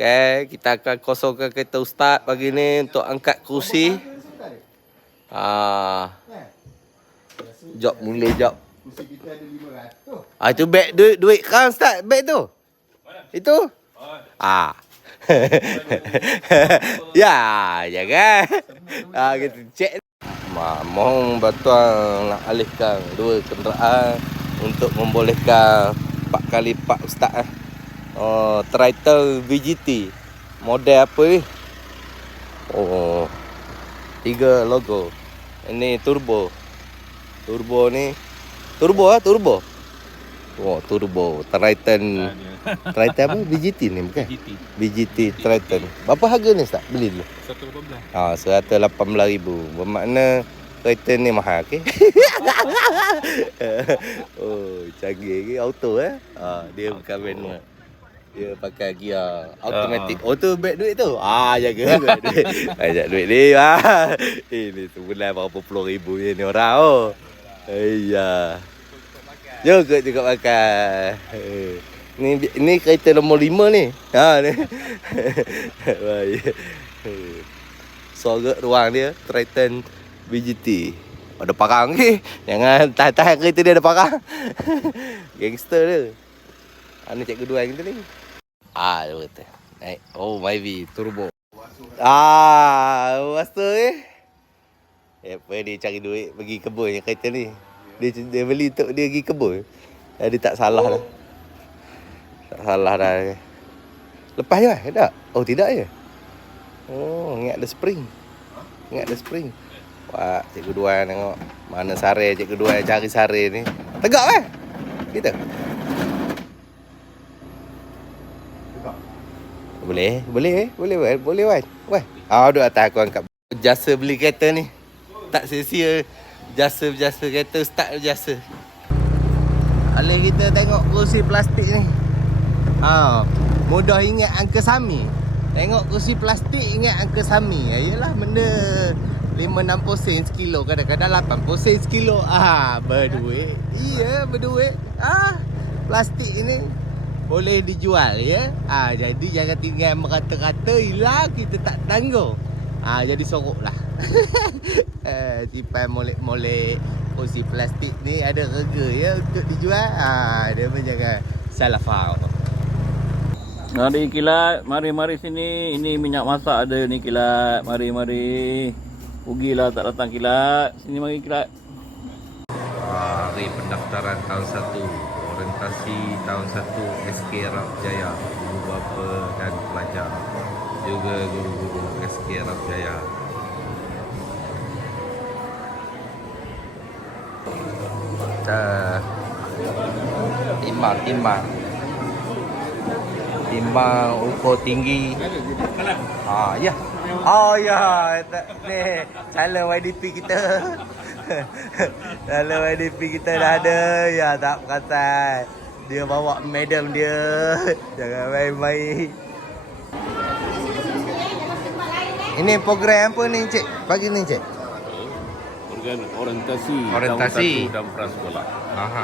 Okay, kita akan kosongkan kereta Ustaz pagi ni untuk angkat kerusi. Jom mula jom. Kursi kita ada 500. Itu beg duit kan Ustaz, beg tu. Itu? Ya, jangan. Kita cek. Mohon bantuan nak alihkan 2 kenderaan untuk membolehkan 4x4 Ustaz. Triton VGT. Model apa ni? 3 logo. Ini turbo. Turbo ni. Turbo. Turbo. Triton. Triton apa? VGT ni bukan? VGT Triton. Berapa harga ni Ustaz? Beli dulu. 118. 118,000. Bermakna Triton ni mahal ke? Canggih ke auto dia bukan manual. Dia pakai gear automatic. Tu beg duit tu. Jaga duit. Ajak duit ni. Ini tu bulan berapa puluh ribu ni orang. Ayya. Juga pakai. Ni kereta nombor 5 ni. Ni. Sorok ruang dia Triton VGT. Ada parang ke? Jangan tahan kereta dia ada parang. Gangster dia. Ni cikgu dua kita ni. Dia kata. Naik. Myvi turbo. Masa apa dia cari duit pergi kebun yang kereta ni. Dia beli untuk dia pergi kebun. Dia tak salah dah. Tak salah dah. Lepas je tak? Tidak je. Ingat ada spring. Wah, cikgu dua tengok. Mana sare cikgu dua cari sare ni. Tegak kita. Boleh Wan. Duduk atas aku angkat. Jasa beli kereta ni. Tak sia-sia. Jasa kereta Ustaz jasa. Alih kita tengok kerusi plastik ni. Mudah ingat angka sami. Tengok kerusi plastik ingat angka sami. Yalah benda 5-60 sen sekilo. Kadang-kadang 80 sen sekilo. Berduit. Iya berduit. Plastik ni boleh dijual ya. Jadi jangan tinggal merata-rata hilang kita tak tanggung. Jadi soroklah. Cipai molek-molek kursi plastik ni ada harga ya untuk dijual. Dia pun jangan salah faham. Mari kilat, mari sini. Ini minyak masak ada ni kilat. Mari. Rugilah tak datang kilat. Sini mari kilat. Hari pendaftaran tahun 1. Orientasi tahun 1 SK Arab Jaya, guru bapa dan pelajar, juga guru-guru SK Arab Jaya. Timbang ukur tinggi. Ya. Ni calon YDP kita. Kalau YDP kita dah ada. Ya tak perasan. Dia bawa madam dia. Jangan main-main. Ini program apa ni cik? Pagi ni cik? Program orientasi. Orientasi. Tahun 1 dan prasekolah.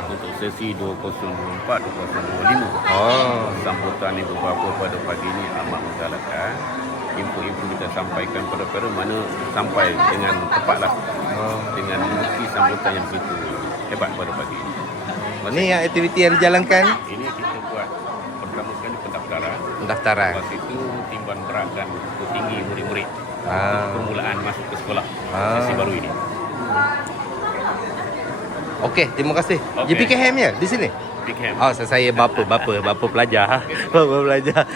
Untuk sesi 2024-2025. Sambutan ibu bapa pada pagi ini amat menggalakkan. Info-info kita sampaikan pada para mana sampai dengan tepatlah. Dengan bukti sambutan yang begitu hebat pada pagi ini. Ini yang aktiviti yang dijalankan? Ini kita buat pertama sekali pendaftaran. Lepas itu timbulan berat dan tinggi murid-murid. Permulaan masuk ke sekolah sesi baru ini. Okey, terima kasih. JPKM ya di sini? JPKM. Saya bapa pelajar. Bapa pelajar.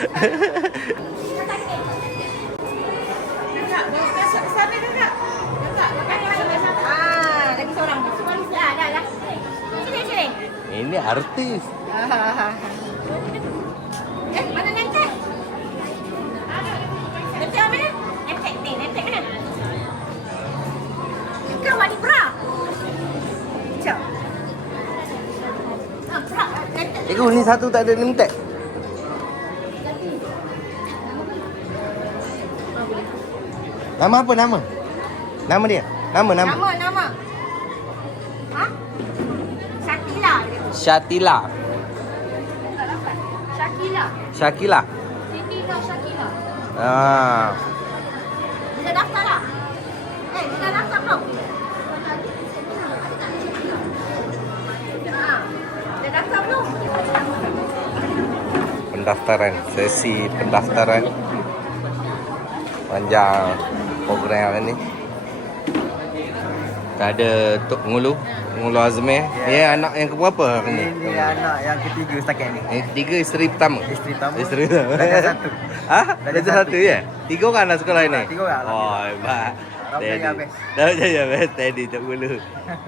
Ini artis. Mana nentek? Nentek mana? Nentek mana? Kau wali bra. Cak. Bra. Cikgu ni satu tak ada nentek. Nama apa nama? Nama dia? Nama. Nama. Syatila. Syakila. Syakila. Siti Shakila. Sudah daftar tak? Sudah daftar belum? Sudah daftar belum? Pendaftaran, sesi pendaftaran. Panjang program ni. Tak ada Tok Ngulu Azmi. Dia anak yang keberapa hari ni? Ini anak yang ketiga setakat ni. Yang ketiga isteri pertama. Isteri pertama. Isteri pertama. Darjah satu. Darjah satu ya? 3 orang dah sekolah ni? 3 orang. Oh, hebat. Dah berjaya habis. Dah berjaya habis. Tadi Tok Ngulu.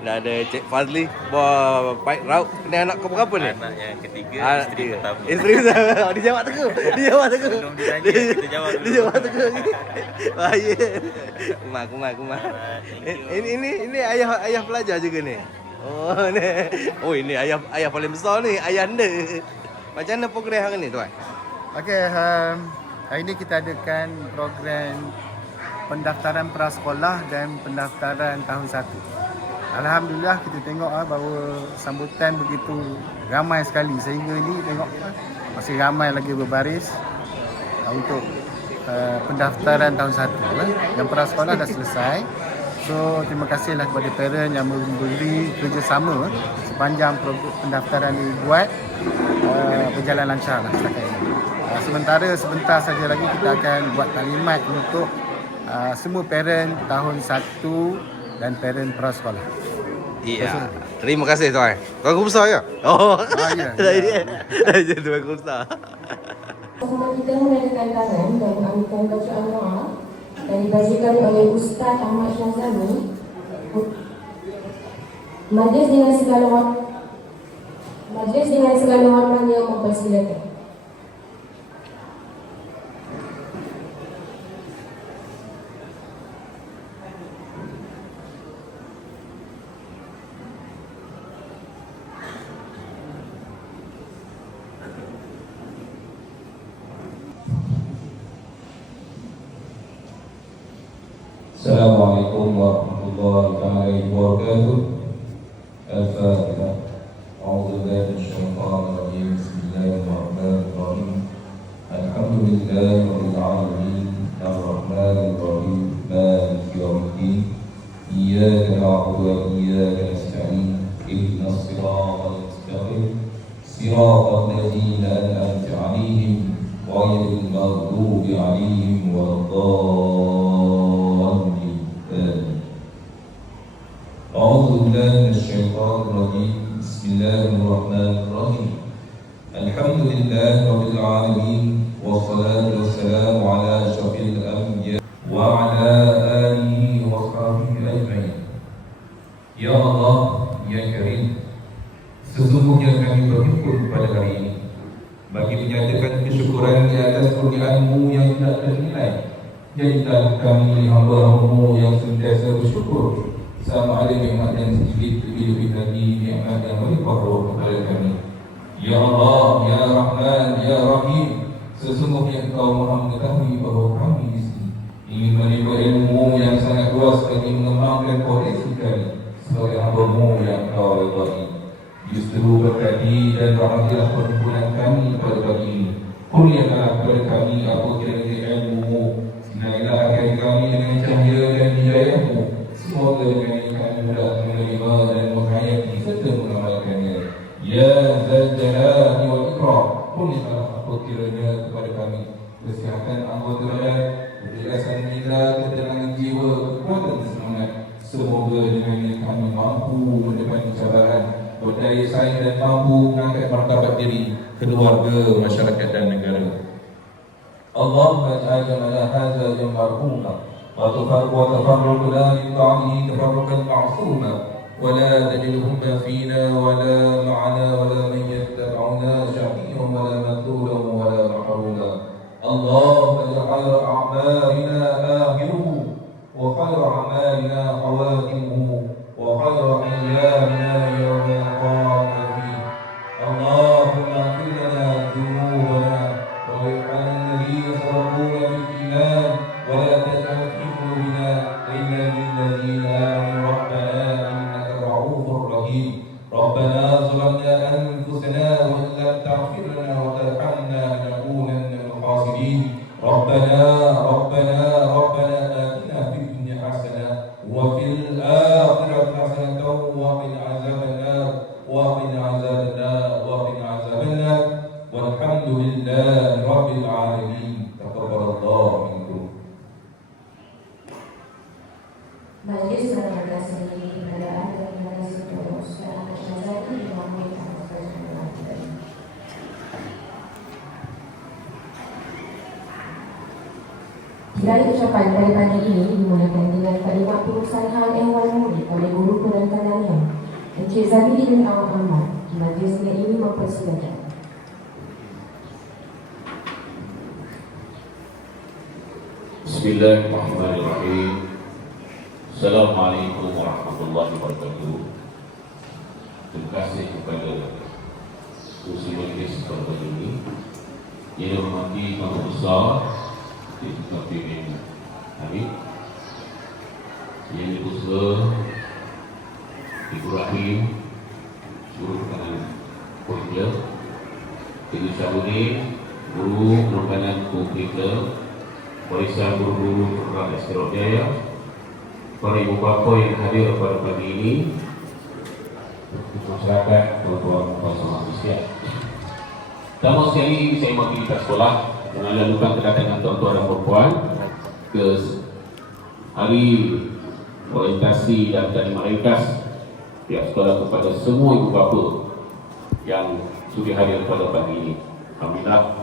Dah ada Cik Fazli. Wah, baik raut. Ni anak kau berapa ni? Anak yang ketiga, Anak isteri tiga. pertama. Isteri pertama. Oh, dia jawab teguh. Dia jawab teguh. Belum ditanya, kita jawab dulu. Dia jawab teguh lagi. Bahaya. Kumar. Ini ayah pelajar juga ni. Oh, ni. Oh, ini ayah paling besar ni, ayah anda. Macam mana program hari ni, tuan? Okey, hari ini kita adakan program pendaftaran prasekolah dan pendaftaran tahun 1. Alhamdulillah kita tengok bahawa sambutan begitu ramai sekali sehingga ni tengok masih ramai lagi berbaris untuk pendaftaran tahun 1. Yang prasekolah dah selesai. So terima kasihlah kepada parent yang memberi kerjasama sepanjang pendaftaran dibuat berjalan lancar lah setakat ini. Sebentar saja lagi kita akan buat taklimat untuk semua parent tahun 1 dan parent prasekolah. Iya. Terima kasih tuan. Tuan guru besar ya? Oh. Ya. Dah tuan guru besar. Sama kita mengadakan tangan dan mengambilkan bacaan doa dan dibacakan oleh Ustaz Ahmad Syazami. Majlis dengan segala hormatnya mempersilakan. Assalamualaikum warahmatullahi wabarakatuh. Al-Fatihah. A'udzubillahi minasyaitonir rajim. Bismillahirrahmanirrahim. Alhamdulillahirabbil alamin. Ar-Rahmanir Rahim. Maliki yaumiddin. Iyyaka na'budu wa iyyaka nasta'in. Ihdinas siratal mustaqim. Siratal ladzina an'amta 'alaihim ghairil maghdubi 'alaihim waladdallin. أعوذ بالله من الشيطان الرجيم بسم الله الرحمن الرحيم الحمد لله رب العالمين والصلاة والسلام على أشرف الأنبياء وعلى آله وصحبه أجمعين. Ya Allah, Ya Karim, sesungguhnya kami bersyukur pada hari ini bagi menyatakan kesyukuran di atas kurnia-Mu yang tidak ternilai. Jadikan kami hamba-Mu yang sentiasa bersyukur sama ada nikmat yang sedikit lebih lagi nikmat yang melimpah kepada kami. Ya Allah, Ya Rahman, Ya Rahim, sesungguhnya Engkau Maha mengetahui bahawa kami di sini ingin menimba ilmu yang sangat luas bagi mengembangkan potensi kami sebagai hamba-Mu yang Engkau redai. Justru berkati dan rahmatilah perhimpunan kami pada pagi ini. Kurniakanlah kepada kami apa kira-kira ilmu-Mu, sinarilah akhir kami dengan cahaya dan hidayah-Mu. Semoga dengan ini kami mudah menerima dan menghayati serta mengamalkannya. Ya Zal Jalali wal Ikram, kurniakanlah apa kiranya kepada kami kesihatan anggota badan, kecerdasan minda, ketenangan jiwa, kekuatan semangat. Semoga dengan ini kami mampu menepani cabaran, berdaya saing dan mampu mengangkat martabat diri, keluarga, masyarakat dan negara. Allahumma ja'alna hadza jam'arhumna وتفرقنا من بعده تفرقا معصوما ولا تجدهم فينا ولا معنا ولا من يتبعنا شقيا ولا مكروها ولا محروما. اللهم اجعل اعمالنا اخره وخير اعمالنا خواتمه وخير ايامنا يوم نلقاك فيه. اللهم اغفر لنا ذنوبنا واجعلنا الذين سبقونا بالايمان ولا تجعل في قلوبنا غلا للذين آمنوا ربنا إنك رؤوف رحيم. ربنا ظلمنا أنفسنا وإن لم تغفر لنا وترحمنا لنكونن من الخاسرين. ربنا آتنا في الدنيا حسنة وفي الآخرة حسنة وقنا عذاب النار والحمد لله رب العالمين. تقبل الله منكم. Majlis terima kasih kepada terima kasih kepada Ustaz Ahmad Syazali yang memberikan kesempatan. Kiranya ucapan pada pagi ini dimulakan dengan kalimat perusahaan ehwal murid oleh guru perantaranya Encik Zabidi bin Awad Ahmad. Majlisnya ini mempersilakan. Bismillahirrahmanirrahim. Assalamualaikum warahmatullahi wabarakatuh. Terima kasih kepada kursi majlis pada ini yang hormati Tuan Besar Dr. Bin Hamid, yang diusaha Ibu Rahim, Guru Pertahanan Kurikulum, Ibu Syahudin, Guru Pertahanan Kurikulum, Warisan guru-guru program Estirot Jaya, para ibu bapa yang hadir pada pagi ini, masyarakat, tuan-tuan, puan-puan Kristian. Pertama sekali saya mewakili pihak sekolah mengalalkan kedatangan tuan-tuan dan puan-puan ke hari orientasi dan taklim ringkas pihak sekolah kepada semua ibu bapa yang sudi hadir pada pagi ini. Alhamdulillah,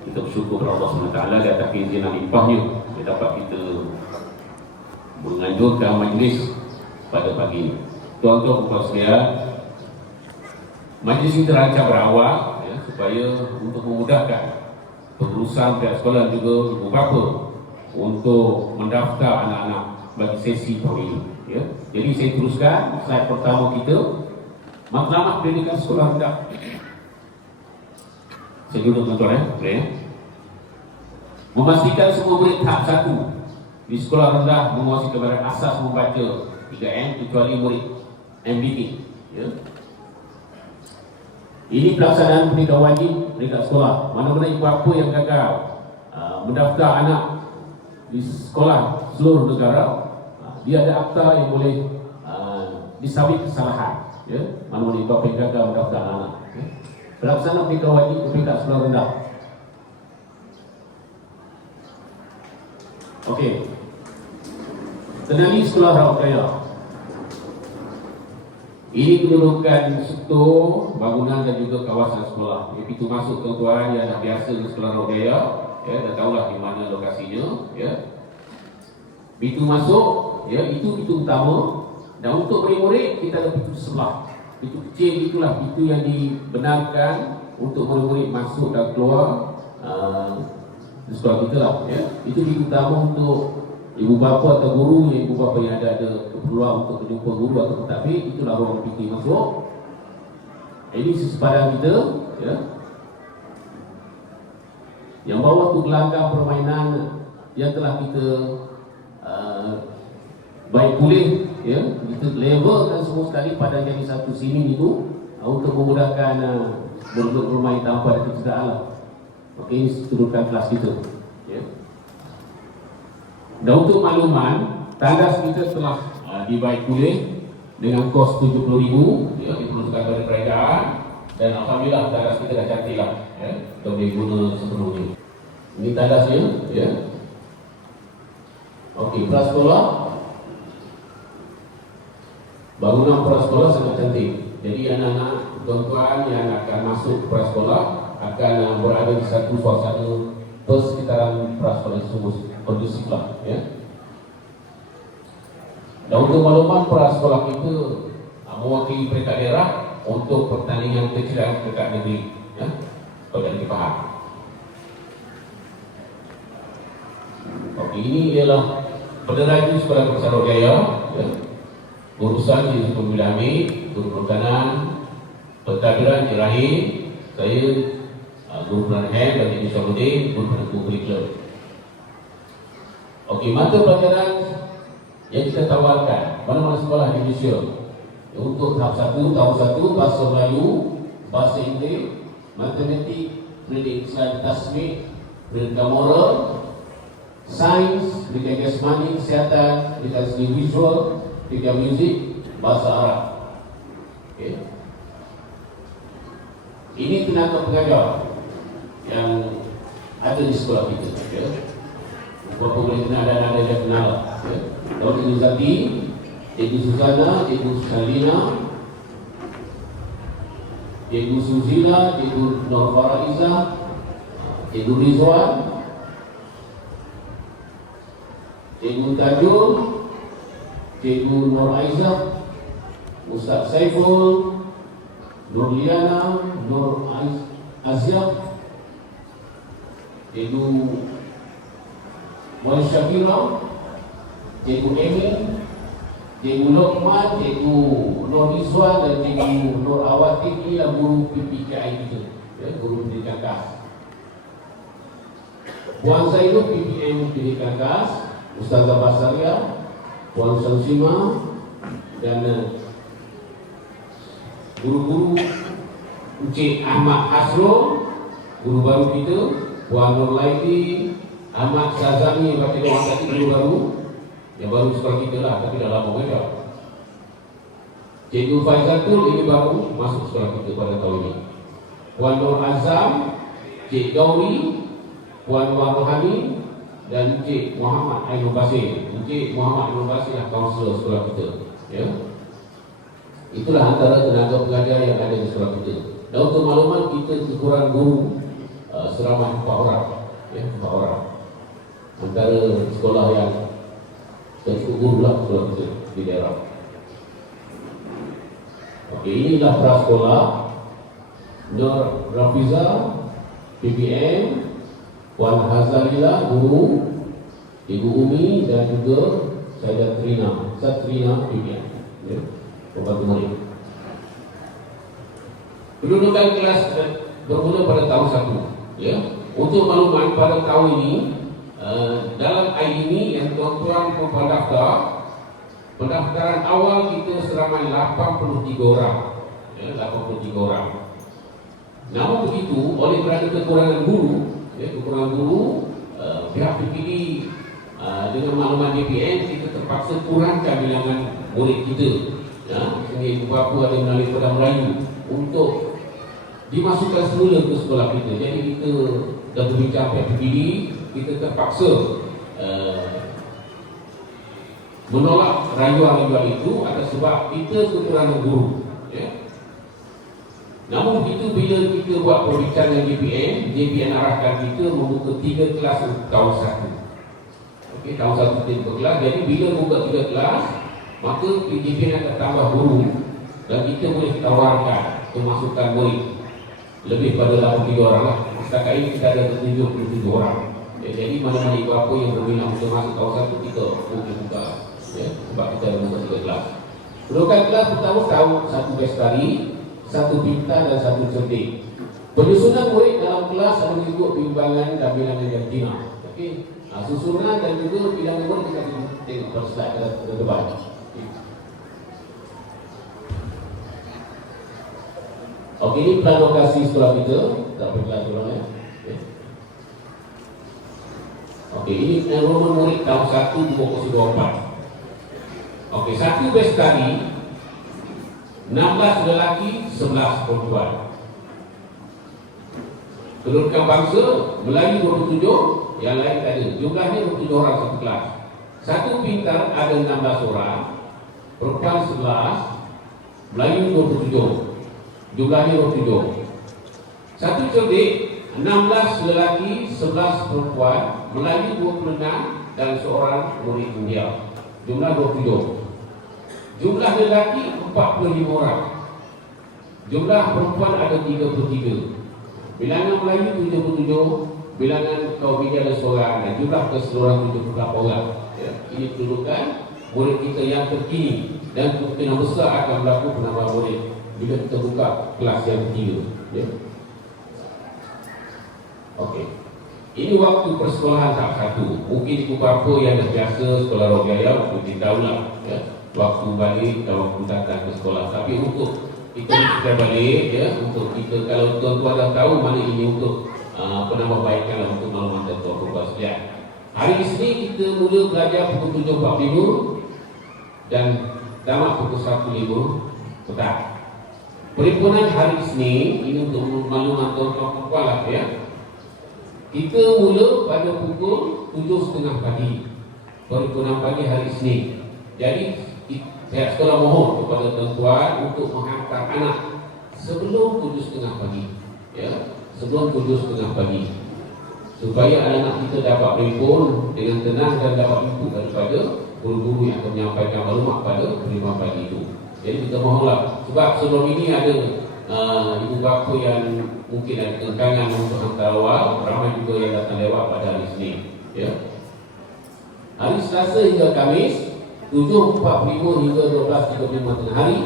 kita bersyukur kepada Allah SWT di atas keizinan limpahnya yang dapat kita menganjurkan majlis pada pagi ini. Tuan-tuan dan puan sekalian, majlis ini terancang berawal ya, supaya untuk memudahkan pengurusan pihak sekolah dan juga ibu bapa untuk mendaftar anak-anak bagi sesi tahun ini. Ya. Jadi saya teruskan slide pertama kita, matlamat pendidikan sekolah rendah. Saya duduk tuan-tuan ya. Memastikan semua murid tahap 1 di sekolah rendah menguasai kebaran asas membaca 3M kecuali murid MBT. Ya. Ini pelaksanaan pendidikan wajib dekat sekolah. Mana-mana ibu bapa yang gagal mendaftar anak di sekolah seluruh negara, dia ada akta yang boleh disabit kesalahan. Ya. Mana-mana ibu bapa yang gagal mendaftar anak. Ya. Pelaksanaan pendidikan wajib dekat sekolah rendah. Okey. Kenali sekolah rawat gaya. Ini kedudukan struktur, bangunan dan juga kawasan sekolah. Jadi pintu masuk tuan-tuan yang dah biasa di sekolah rawat gaya, ya, dah tahulah di mana lokasinya, ya. Pintu masuk, ya, itu pintu utama. Dan untuk murid-murid kita ada pintu sebelah. Pintu kecil itulah pintu yang dibenarkan untuk murid-murid masuk dan keluar di sekolah kita lah, ya. Itu pintu utama untuk ibu bapa atau guru, ibu bapa yang ada keperluan untuk berjumpa guru atau pentadbir, itulah ruang pintu masuk. Ini sesepadan kita, ya. Yang bawah tu gelanggang permainan yang telah kita baik pulih, ya. Kita levelkan semua sekali pada jadi satu sini itu untuk memudahkan bermain tanpa ada kecederaan lah. Okey, ini kedudukan kelas kita, ya. Dan untuk makluman, tandas kita telah dibaik pulih dengan kos 70,000, ya, diperlukan dari kerajaan. Dan alhamdulillah tandas kita dah cantik lah, ya, untuk diguna sepenuhnya. Ini tandasnya, ya. Okey, prasekolah. Bangunan prasekolah sangat cantik. Jadi anak-anak tuan-tuan yang akan masuk prasekolah akan berada di satu suasana persekitaran prasekolah tersebut kondusif lah, ya. Dan untuk makluman prasekolah kita mewakili peringkat daerah untuk pertandingan kecil dekat negeri, ya. Kalau tak dipaham. Okey, ini ialah Federasi Sekolah Besar Jaya, ya. Urusan di Pemilihan Hamid, Guru Pertahanan, Pentadbiran Rahim, saya Guru Pertahanan dan Ibu Syahudin, Guru Pertahanan Kurikulum. Okey, mata pelajaran yang kita tawarkan mana-mana sekolah di Malaysia untuk tahap 1, tahun 1, bahasa Melayu, bahasa Inggeris, matematik, pendidikan Islam tasmid, pendidikan moral, sains, pendidikan jasmani, kesihatan, pendidikan seni visual, pendidikan muzik, bahasa Arab. Okay. Ini tenaga pengajar yang ada di sekolah kita. Ya. Berapa boleh kenal dan ada yang kenal. Ya. Dr. Nuzati, Ibu Suzana, Ibu Salina, Ibu Suzila, Ibu Nur Faraiza, Ibu Rizwan, Ibu Tajul, Ibu Nur Aizah, Ustaz Saiful, Nur Liana, Nur Aziah, Ibu Mohon Syafira, Ibu Emin, Ibu Lokman, Ibu Nur Rizwan dan Ibu Nur Awati. Inilah guru PPKI kita, ya, guru pendidikan khas. Puan Zainul PPM pendidikan khas, Ustazah Basaria, Puan Syamsima dan guru-guru Encik Ahmad Hasrul, guru baru kita, Puan Nur Laidi, Ahmad Syazami, baca doa tadi guru baru, yang baru sekolah kita lah, tapi dah lama juga. Cikgu Faizatul ini baru masuk sekolah kita pada tahun ini. Puan Nur Azam, Cik Gauri, Puan Nur Rohani dan Cik Muhammad Ainul Basir. Cik Muhammad Ainul Basir lah kaunselor sekolah kita. Ya. Itulah antara tenaga pengajar yang ada di sekolah kita. Dan untuk makluman, kita kekurangan guru seramai 4 orang. Ya, 4 orang. Antara sekolah yang cukup guru lah sekolah kita di daerah. Okey, inilah prasekolah. Nur Rafiza, PPM, Puan Hazalila, guru, Ibu Umi dan juga saya Satrina PPM. Ya. Pembantu murid. Kedudukan kelas bermula pada tahun 1. Ya. Untuk makluman pada tahun ini, dalam ini yang tuan-tuan pendaftar, pendaftaran awal kita seramai 83 orang. Ya, 83 orang. Namun begitu, oleh kerana kekurangan guru, pihak PPD dengan makluman DPN, kita terpaksa kurangkan bilangan murid kita. Ya, sehingga ibu bapa ada melalui Perdana Melayu untuk dimasukkan semula ke sekolah kita. Jadi kita dah berbincang pihak PPD, kita terpaksa menolak rayuan-rayuan itu atas sebab kita kekurangan guru. Ya. Namun begitu, bila kita buat perbincangan DPN arahkan kita membuka 3 kelas untuk tahun 1. Okey, tahun 1 kita buka kelas. Jadi bila buka 3 kelas, maka DPN akan tambah guru dan kita boleh tawarkan kemasukan murid lebih pada 83 orang lah. Setakat ini kita ada 77 orang. Ya, jadi mana-mana ibu bapa yang berminat untuk masuk tahun 1, kita boleh buka. Ya, sebab kita ada buka 3 kelas. Kedudukan kelas pertama tahun 1 bestari, 1 pintar dan 1 cerdik. Penyusunan murid dalam kelas ada mengikut bimbangan dan bilangan jantina. Okey, susunan dan juga bilangan murid kita tengok pada slide ke depan. Okey, ini plan lokasi sekolah kita. Tak perlu tolong ya. Okey, ini enrollment murid tahun 1 2024. Okey, 1 bestari, 16 lelaki, 11 perempuan. Kedudukan bangsa, Melayu 27, yang lain tak ada. Jumlahnya 27 orang satu kelas. 1 pintar ada 16 orang, perempuan 11, Melayu 27. Jumlahnya 27. 1 cerdik, 16 lelaki, 11 perempuan, Melayu 26 dan seorang murid India. Jumlah 27. Jumlah lelaki 45 orang. Jumlah perempuan ada 33. Bilangan Melayu 77, bilangan kaum India ada seorang dan jumlah keseluruhan 78 orang. Ya, ini kedudukan murid kita yang terkini dan kemungkinan besar akan berlaku penambahan murid bila kita buka kelas yang ketiga. Ya. Okey. Ini waktu persekolahan tahap 1. Mungkin ibu bapa yang dah biasa sekolah Rogaya mungkin tahulah ya, waktu balik dan waktu datang ke sekolah. Tapi untuk kita balik ya, untuk kita kalau tuan-tuan dah tahu mana ini untuk penambahbaikan untuk maklumat tuan-tuan sekalian. Hari Isnin kita mula belajar pukul 7.45 dan tamat pukul 1.05 petang. Perhimpunan hari Isnin ini untuk maklumat tuan-tuan puan lah ya. Kita mula pada pukul 7.30 pagi. Perhimpunan pagi hari Isnin. Jadi saya sekolah mohon kepada tuan-tuan untuk menghantar anak sebelum 7.30 pagi. Ya, sebelum 7.30 pagi. Supaya anak-anak kita dapat berhimpun dengan tenang dan dapat input daripada guru-guru yang akan menyampaikan maklumat pada perhimpunan pagi itu. Jadi kita mohonlah, sebab sebelum ini ada ibu bapa yang mungkin ada kekangan untuk hantar awal, ramai juga yang datang lewat pada hari Isnin. Ya. Hari Selasa hingga Khamis 7.45 hingga 12.35 tengah hari.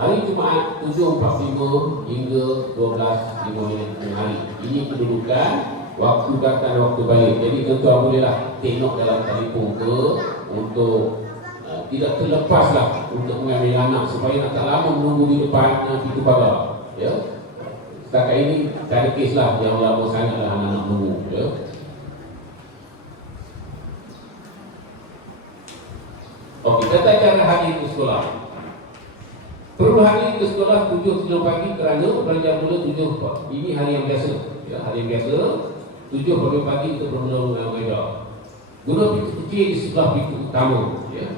Hari Jumaat 7.45 hingga 12.5 tengah hari. Ini kedudukan waktu datang waktu balik. Jadi tuan-tuan bolehlah tengok dalam telefon ke untuk tidak terlepaslah untuk mengambil anak supaya nak tak lama menunggu di depan pintu pagar. Ya. Setakat ini tak ada kes lah yang lama sangatlah anak-anak menunggu. Ya. Okey, tata cara hadir ke sekolah. Perlu hadir ke sekolah 7.00 pagi kerana belajar mula 7. Ini hari yang biasa. Ya, hari yang biasa 7 pagi kita bermula mengajar. Guna pintu kecil di sebelah pintu utama. Ya.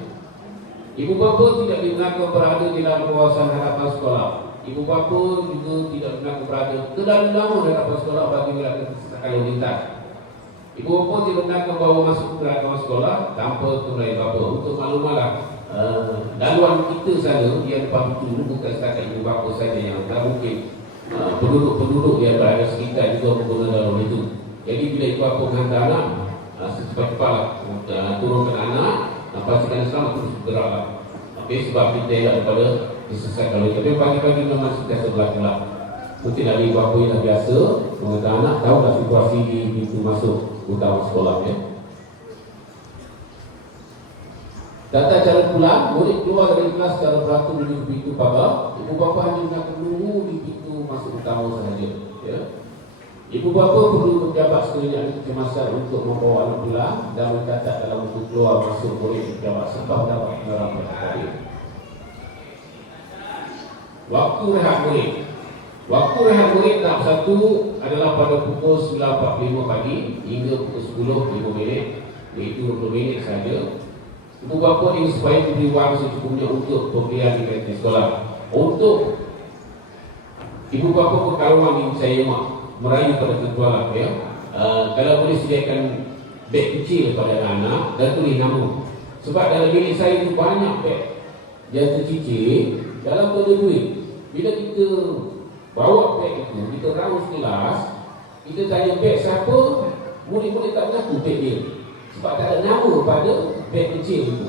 Ibu bapa tidak dibenarkan berada di dalam kawasan hadapan sekolah. Ibu bapa juga tidak dibenarkan berada terlalu lama di hadapan sekolah bagi melakukan kesesakan lalu lintas. Ibu bapa tidak dibenarkan bawa masuk ke dalam sekolah tanpa kemeraih bapa. Untuk maklumatlah, laluan kita saja yang depan itu bukan setakat ibu bapa saja yang tak mungkin penduduk-penduduk yang berada sekitar juga menggunakan laluan itu. Jadi bila ibu bapa menghantar anak, secepat-cepatlah turunkan anak. Pastikan selamat terus bergeraklah. Okay, sebab kita elak daripada disesatkan oleh. Tapi pagi-pagi memang sentiasa berlaku-laku. Mungkin ada ibu bapa yang dah biasa menghantar anak, tahu dah situasi di pintu masuk utama sekolah. Ya. Tata cara pulang, murid keluar dari kelas secara beratur menuju pintu pagar. Ibu bapa hanya nak menunggu di pintu masuk utama sahaja. Ya. Ibu bapa perlu menjabat sekalian kecemasan untuk membawa anak pulang dan mencatat dalam buku keluar masuk murid menjabat sebab dapat menerang tadi. Waktu rehat murid. Waktu rehat murid tahap 1 adalah pada pukul 9.45 pagi hingga pukul 10.05, iaitu 20 minit saja. Ibu bapa ingin supaya diberi wang secukupnya untuk pembelian di kantin sekolah. Untuk ibu bapa perkaluan ini saya mak merayu pada ketua ya. Kalau boleh sediakan beg kecil kepada anak dan tulis nama. Sebab dalam bilik saya itu banyak beg yang tercicir dalam kena duit. Bila kita bawa beg itu, kita raus kelas, kita tanya beg siapa, murid-murid tak mengaku beg dia. Sebab tak ada nama pada beg kecil itu.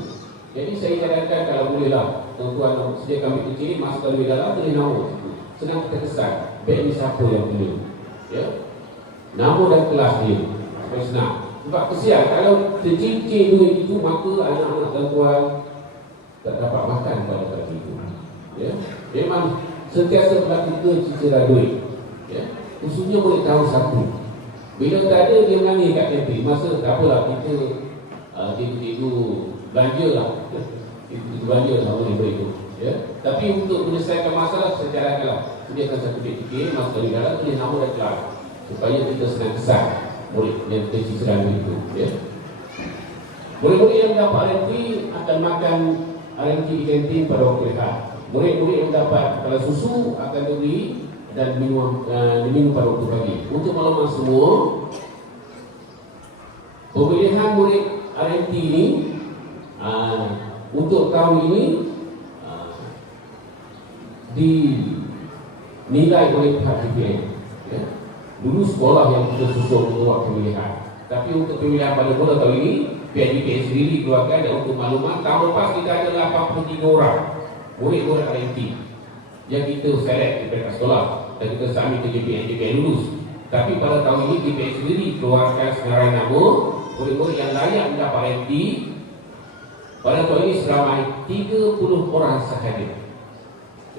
Jadi saya cadangkan kalau bolehlah tuan-tuan sediakan beg kecil, masukkan duit dalam, tulis nama. Senang kita kesan beg ni siapa yang punya. Ya, nama dan kelas dia supaya senang. Sebab kesian kalau tercincin duit itu, maka anak-anak tuan-tuan tak dapat makan pada pagi itu. Ya, memang sentiasa berlaku keciciran duit. Ya, khususnya murid tahun 1. Bila tak ada dia menangis kat kantin. Masa tak apalah kita cikgu belanja lah. Kita belanja lah murid itu. Ya, tapi untuk menyelesaikan masalah secara sediakan satu beg masuk dari dalam tulis nama dan kelas supaya kita senang kesan murid yang terciciran itu. Ya. Murid-murid yang mendapat RMT akan makan RMT di kantin pada waktu rehat. Murid-murid yang mendapat kalau susu akan diberi dan diminum pada waktu pagi. Untuk maklumat semua, pemilihan murid RMT ini untuk tahun ini dinilai oleh pihak DPM. Ya. Dulu sekolah yang kita susun untuk buat pemilihan. Tapi untuk pemilihan pada mula tahun ini, pihak DPM sendiri keluarkan dan untuk maklumat, tahun lepas kita ada 83 orang murid-murid RMT yang kita select di pihak sekolah dan kita submit ke DPM lulus. Tapi pada tahun ini DPM sendiri keluarkan senarai nama murid-murid yang layak mendapat RMT. Pada tahun ini seramai 30 orang sahaja.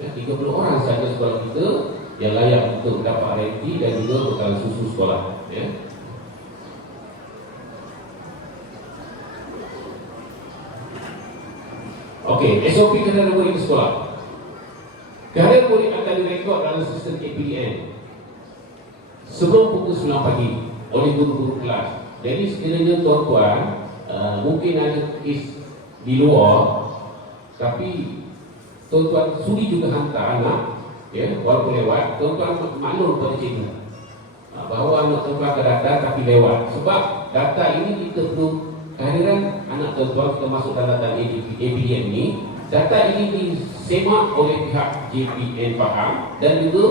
Ya, 30 orang saja sekolah kita yang layak untuk mendapat RMT dan juga bekalan susu sekolah. Ya. Okey, SOP kehadiran murid ke sekolah. Kehadiran murid akan direkod dalam sistem KPDN sebelum pukul 9 pagi oleh guru-guru kelas. Jadi sekiranya tuan-tuan mungkin ada kes di luar, tapi tuan-tuan sudi juga hantar anak, ya, walaupun lewat, tuan-tuan maklum pada cikgu bahawa anak tuan-tuan akan datang tapi lewat. Sebab data ini kita perlu kehadiran anak tuan-tuan kita masuk dalam data APDN ini. Data ini disemak oleh pihak JPN Pahang dan juga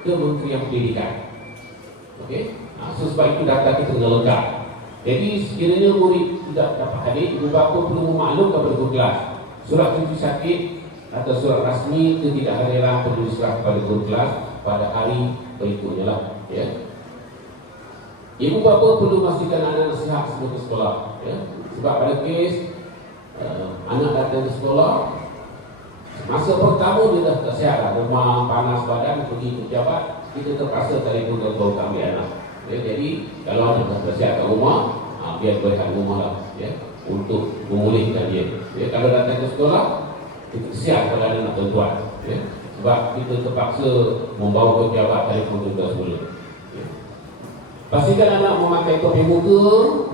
Kementerian Pendidikan. Okey, so sebab itu data kita kena lengkap. Jadi sekiranya murid tidak dapat hadir, ibu bapa perlu memaklumkan kepada guru kelas. Surat cuti sakit atau surat rasmi ketidakhadiran perlu diserah kepada guru kelas pada hari berikutnya lah. Ya. Ibu bapa perlu memastikan anak sihat sebelum ke sekolah. Ya. Sebab pada kes anak datang ke sekolah, masa pertama dia dah tak sihat lah, demam, panas badan, pergi pejabat, kita terpaksa telefon ke untuk ambil anak. Ya, jadi kalau anak dah sihat kat rumah, biar berehat rumah lah, ya, untuk memulihkan dia. Ya, kalau datang ke sekolah, kita siap kalau ada anak tuan-tuan. Ya, sebab kita terpaksa membawa ke pejabat telefon tugas semula. Ya. Pastikan anak memakai topi muka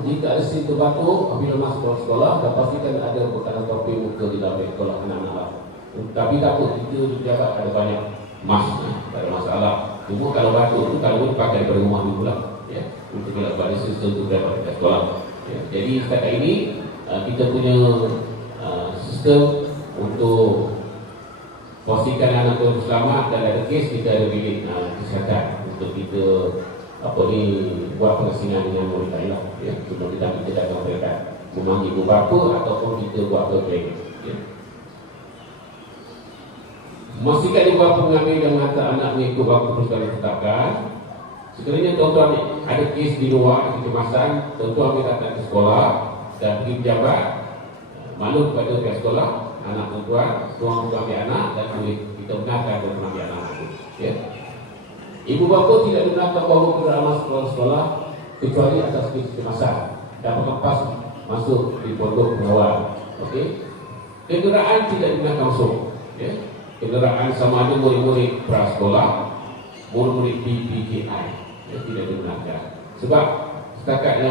jika ada simptom batuk apabila masuk ke sekolah, dan pastikan ada bekalan topi muka di dalam sekolah anak-anak lah. Tapi takut kita di pejabat ada banyak mask, tak ada masalah. Cuma kalau batuk tu kalau boleh pakai pada rumah dulu lah, ya, untuk tidak pada sistem tu dapat dekat sekolah. Ya. Jadi setakat ini kita punya sistem untuk pastikan anak tu selamat dan ada kes, kita ada bilik kesihatan untuk kita buat pengasingan dengan murid lain lah, ya. Cuma kita akan mereka memanggil ibu bapa ataupun kita buat program, ya. Memastikan ibu bapa mengambil dan menghantar anak mengikut waktu persekali ditetapkan. Sekiranya tuan-tuan ada kes di luar kecemasan, tuan-tuan boleh datang ke sekolah dan pergi pejabat, maklum kepada pihak sekolah, anak tuan-tuan, tuan ambil anak dan boleh kita benarkan dan mengambil anak itu. Ya. Ibu bapa tidak benarkan bawa kenderaan sekolah kecuali atas kes kecemasan dan mengepas masuk di pondok pengawal. Okey. Kenderaan tidak benarkan masuk. Ya. Kenderaan sama ada murid-murid prasekolah, murid-murid PPKI, ya, tidak dibenarkan. Sebab setakat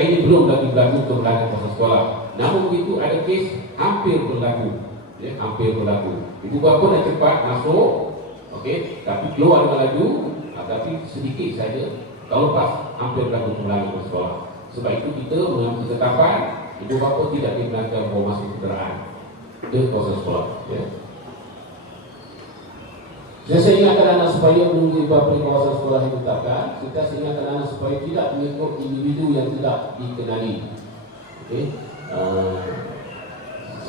ini belum lagi berlaku untuk melanggar pasal sekolah. Namun begitu ada kes hampir berlaku, ya, hampir berlaku. Ibu bapa nak cepat masuk, okey, tapi keluar dengan laju, tapi sedikit saja. Kalau lepas hampir berlaku melanggar pasal sekolah. Sebab itu kita mengambil ketetapan ibu bapa tidak dibenarkan bawa masuk kenderaan ke kawasan sekolah. Ya. Saya ingatkan anak supaya menunggu bapa di kawasan sekolah yang ditetapkan. Kita ingatkan anak supaya tidak mengikut individu yang tidak dikenali. Okey,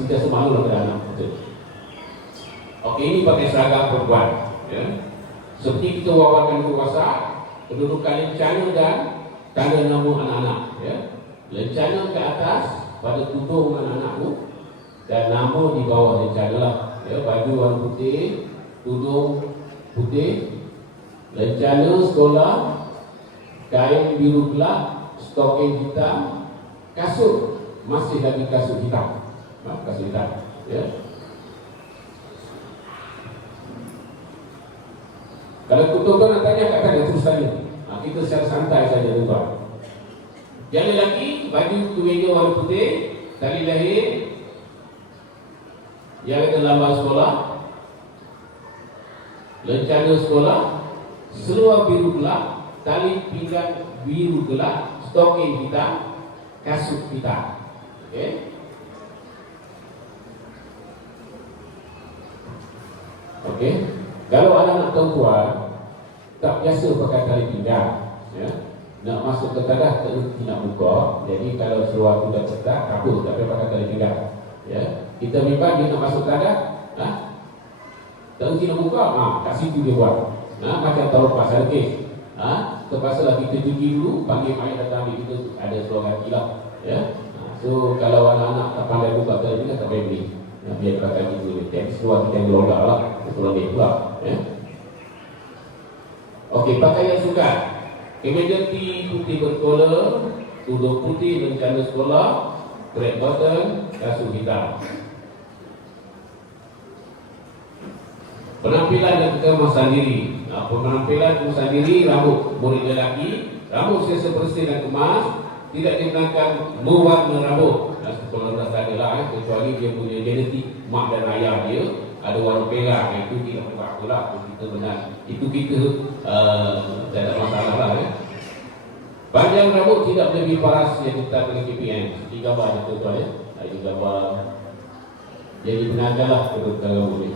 kita semalu kepada anak betul. Okey, ini pakai seragam perempuan. Ya. Seperti kita wawarkan di kuasa, kedudukan lencana dan tanda nama anak-anak. Ya. Lencana ke atas pada tudung anak-anakmu dan nama di bawah lencana lah. Ya, baju warna putih, tudung putih, lencana sekolah, kain biru gelap, stoking hitam, kasut masih lagi kasut hitam, kasut hitam. Ya. Kalau tuan-tuan nak tanya, kat tanya terus tanya. Kita secara santai saja tuan. Yang lelaki baju kemeja warna putih, tali lahir, yang ada lambang sekolah, lencana sekolah, seluar biru gelap, tali pinggang biru gelap, stoking hitam, kasut hitam. Okey. Okey. Kalau anak-anak tuan-tuan tak biasa pakai tali pinggang, ya, nak masuk ke tadah tidak buka. Jadi kalau seluar tu dah ketat, tak apa, tak payah pakai tali pinggang. Ya. Kita bimbang dia nak masuk tadah, tak mesti nak buka, kat situ dia buat. Macam tahun lepas ada kes. Terpaksa lah kita cuci dulu, panggil mak ayah datang ambil kita, ada seluar ganti lah. Ya. So kalau anak-anak tak pandai buka tali pinggang, tak payah beli. Biar pakai gitu. Tapi seluar kita yang gelonggak lah, seluar dia pula. Ya. Okey, pakaian sukan. Kemeja putih berkola, tudung putih lencana sekolah, krep button, kasut hitam. Penampilan dan kekemasan diri. Penampilan kekemasan diri, rambut murid lelaki, rambut selesa bersih dan kemas, tidak digunakan mewarna rambut. Sekolah dah tak adalah, kecuali dia punya genetik mak dan ayah dia ada warna perak, itu tidak apa-apa lah, kita benar. Itu kita tak ada masalah lah. Panjang rambut tidak lebih paras yang kita kena KPM. Di gambar ni tuan-tuan ya. Ada gambar. Jadi benarlah kedudukan rambut ni.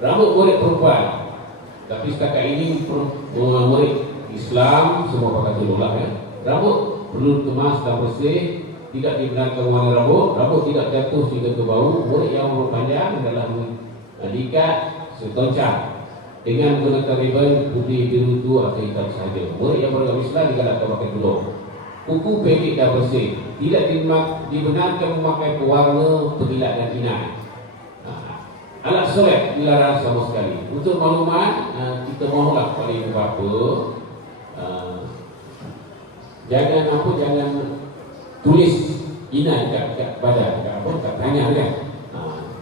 Rambut murid perempuan. Tapi setakat ini murid Islam semua pakai tudung lah ya. Rambut perlu kemas dan bersih, tidak dibenarkan warna rambut, rambut tidak jatuh sehingga ke bau. Murid yang rambut panjang adalah diikat setoncang dengan menggunakan ribbon putih, biru, itu atau hitam sahaja. Murid yang beragama Islam digalakkan pakai tudung. Kuku pendek dan bersih, tidak dibenarkan memakai pewarna, pengilat dan inai. Alat solat dilarang sama sekali. Untuk maklumat, kita mohonlah kepada ibu bapa, jangan tulis inai kat badan, kat tangan kan.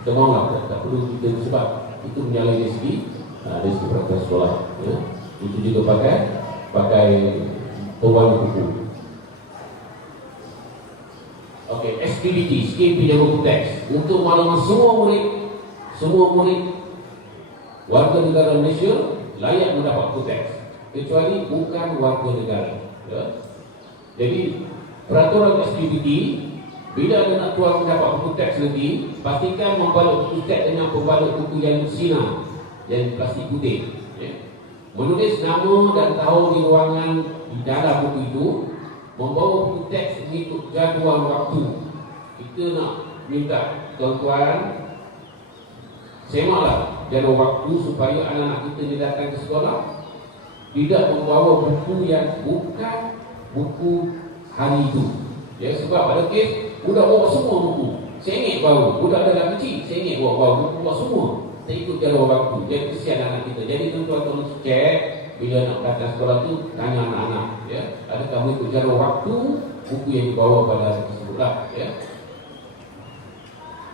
Kita mohonlah, tak perlu kita, sebab itu menyalahi segi dari segi peraturan sekolah ya. Itu juga pakai pewarna kuku. Okey, activity skip pinjam teks untuk maklumat semua murid warga negara Malaysia layak mendapat teks, kecuali bukan warga negara ya. Jadi peraturan aktiviti, bila ada nak keluar mendapat teks nanti, pastikan membalut teks dengan pembalut buku yang sinar dan plastik putih ya. Menulis nama dan tahun di ruangan di dalam buku itu, membawa buku teks mengikut jadual waktu. Kita nak minta tuan-tuan semaklah jadual waktu supaya anak-anak kita datang ke sekolah tidak membawa buku yang bukan buku hari itu ya. Sebab pada kes budak bawa semua buku, sengit baru, budak dalam kecil sengit bawa buku bawa semua, tak ikut jadual waktu. Jadi kesian anak kita. Jadi tuan-tuan tolong cek bila nak datang sekolah tu, tanya anak-anak ya, adakah mengikut jadual waktu buku yang dibawa pada hari tersebut lah ya.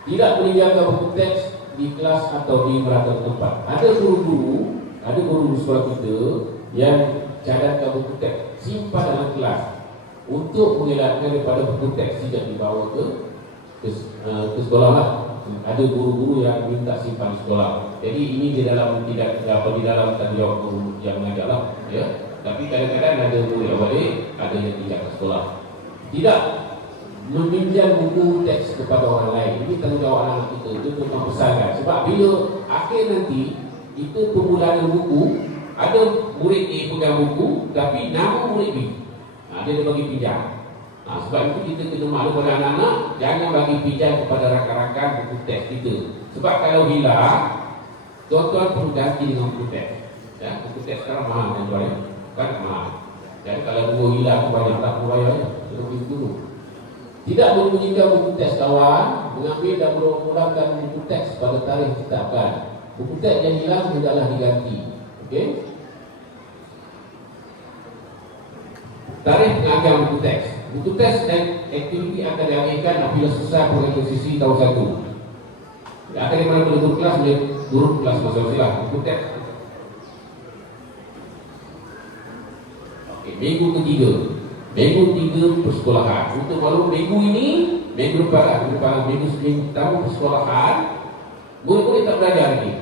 Tidak meninggalkan buku teks di kelas atau di merata tempat. Ada guru di sekolah kita yang cadangkan buku teks simpan dalam kelas untuk mengelakkan daripada buku teks tidak dibawa ke sekolah lah. Ada guru-guru yang minta simpan di sekolah. Jadi ini di dalam tidak di dalam tanggungjawab guru yang mengajar lah ya. Tapi kadang-kadang ada guru yang balik, ada yang tidak ke sekolah. Tidak meminjam buku teks kepada orang lain. Ini tanggungjawab anak kita. Itu kita pesankan. Sebab bila akhir nanti itu permulaan buku, ada murid A pegang buku tapi nama murid B, dia bagi pinjam. Sebab itu kita kena maklum pada anak-anak, jangan bagi pinjam kepada rakan-rakan buku teks kita. Sebab kalau hilang, tuan-tuan perlu ganti dengan buku teks ya. Buku teks sekarang mahal tuan-tuan ya. Kan mahal. Dan kalau buku hilang banyak tak bayar ya. Kena dulu. Tidak menyembunyikan buku teks kawan, mengambil dan mengulangkan buku teks pada tarikh ditetapkan. Buku teks yang hilang hendaklah diganti. Okey? Tarikh pengajian buku teks. Buku teks dan aktiviti akan dialihkan apabila selesai program sisi tahun 1. Akan dimana guru kelas menjadi guru kelas masing-masing. Buku teks. Okey, minggu ketiga. Minggu 3 persekolahan. Untuk maklum minggu ini, minggu depan, minggu sebelum tahun persekolahan, murid-murid tak belajar lagi.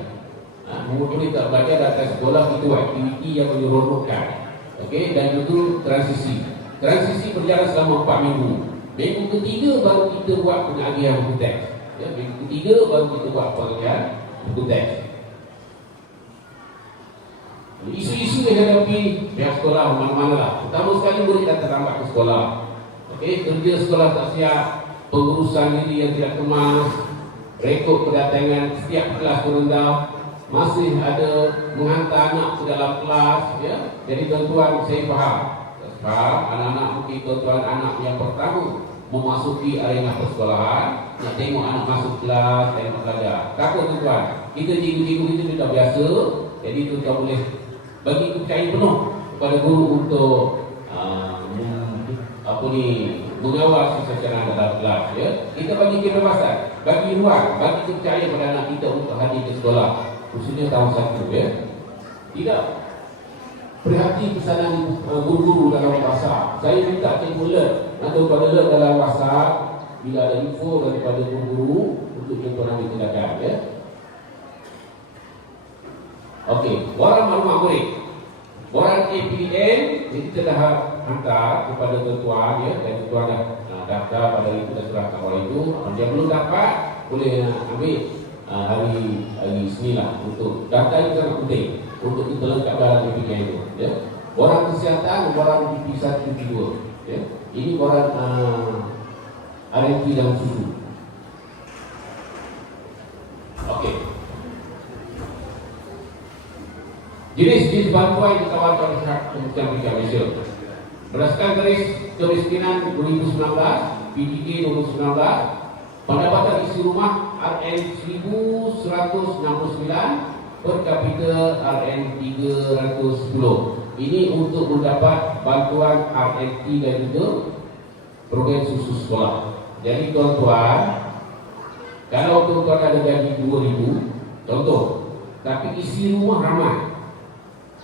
Murid-murid tak belajar datang sekolah, itu aktiviti yang menyeronokkan. Okey, dan itu transisi. Transisi berjalan selama 4 minggu. Minggu ketiga baru kita buat pengajian buku teks. Ya, minggu ketiga baru kita buat pengajian buku teks. Isu-isu yang dihadapi pihak sekolah mana-mana lah. Pertama sekali murid datang terlambat ke sekolah. Okey, kerja sekolah tak siap, pengurusan diri yang tidak kemas, rekod kedatangan setiap kelas rendah, masih ada menghantar anak ke dalam kelas ya. Jadi tuan-tuan saya faham. Anak-anak mungkin tuan-tuan anak yang pertama memasuki arena persekolahan, nak tengok anak masuk kelas, tengok belajar. Takut tuan-tuan, kita cikgu-cikgu itu sudah biasa. Jadi tuan-tuan boleh bagi kepercayaan penuh kepada guru untuk mengawasi secara dalam kelas. Ya. Kita bagi kebebasan, bagi ruang, bagi kepercayaan pada anak kita untuk hadir ke sekolah, khususnya tahun 1. Ya. Tidak perhati pesanan guru-guru dalam WhatsApp. Saya minta cikgu alert atau pada alert dalam WhatsApp bila ada info daripada guru-guru untuk kita ambil tindakan. Ya. Okey, waran maklumat murid. Waran APN ini kita dah hantar kepada tuan ya, dan tuan dah daftar pada itu, dah serahkan waran itu. Dia belum dapat, boleh ambil hari Isnin lah. Untuk daftar itu sangat penting untuk kita lengkap dalam APN itu. Ya. Waran kesihatan, waran BP1, BP2. Ya. Ini waran RNT dan susu. Okey. Jenis bantuan yang ditawarkan oleh Kementerian Pendidikan Malaysia berdasarkan garis kemiskinan 2019 PDK 2019, pendapatan isi rumah RN 1169 per kapita RN 310. Ini untuk mendapat bantuan RNT dan juga program susu sekolah. Jadi tuan-tuan, kalau tuan-tuan ada gaji 2,000 contoh, tapi isi rumah ramai,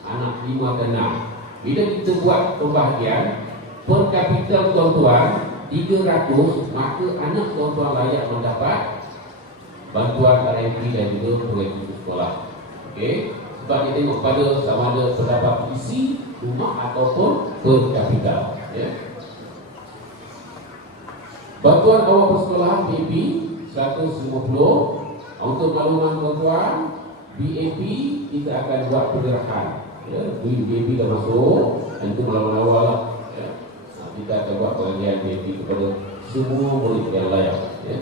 anak 5 dan 6. Bila kita buat pembahagian per kapita tuan-tuan 300, maka anak tuan-tuan layak mendapat bantuan RMP dan juga program susu sekolah. Okey, sebab kita tengok pada sama ada terdapat isi rumah ataupun per kapita. Ya. Bantuan awal persekolahan BAP 150. Untuk makluman tuan-tuan, BAP kita akan buat penyerahan. Ya, BAP dah masuk, itu mula-mula awal lah. Ya. Kita akan buat pengajian BAP kepada semua murid yang layak. Ya.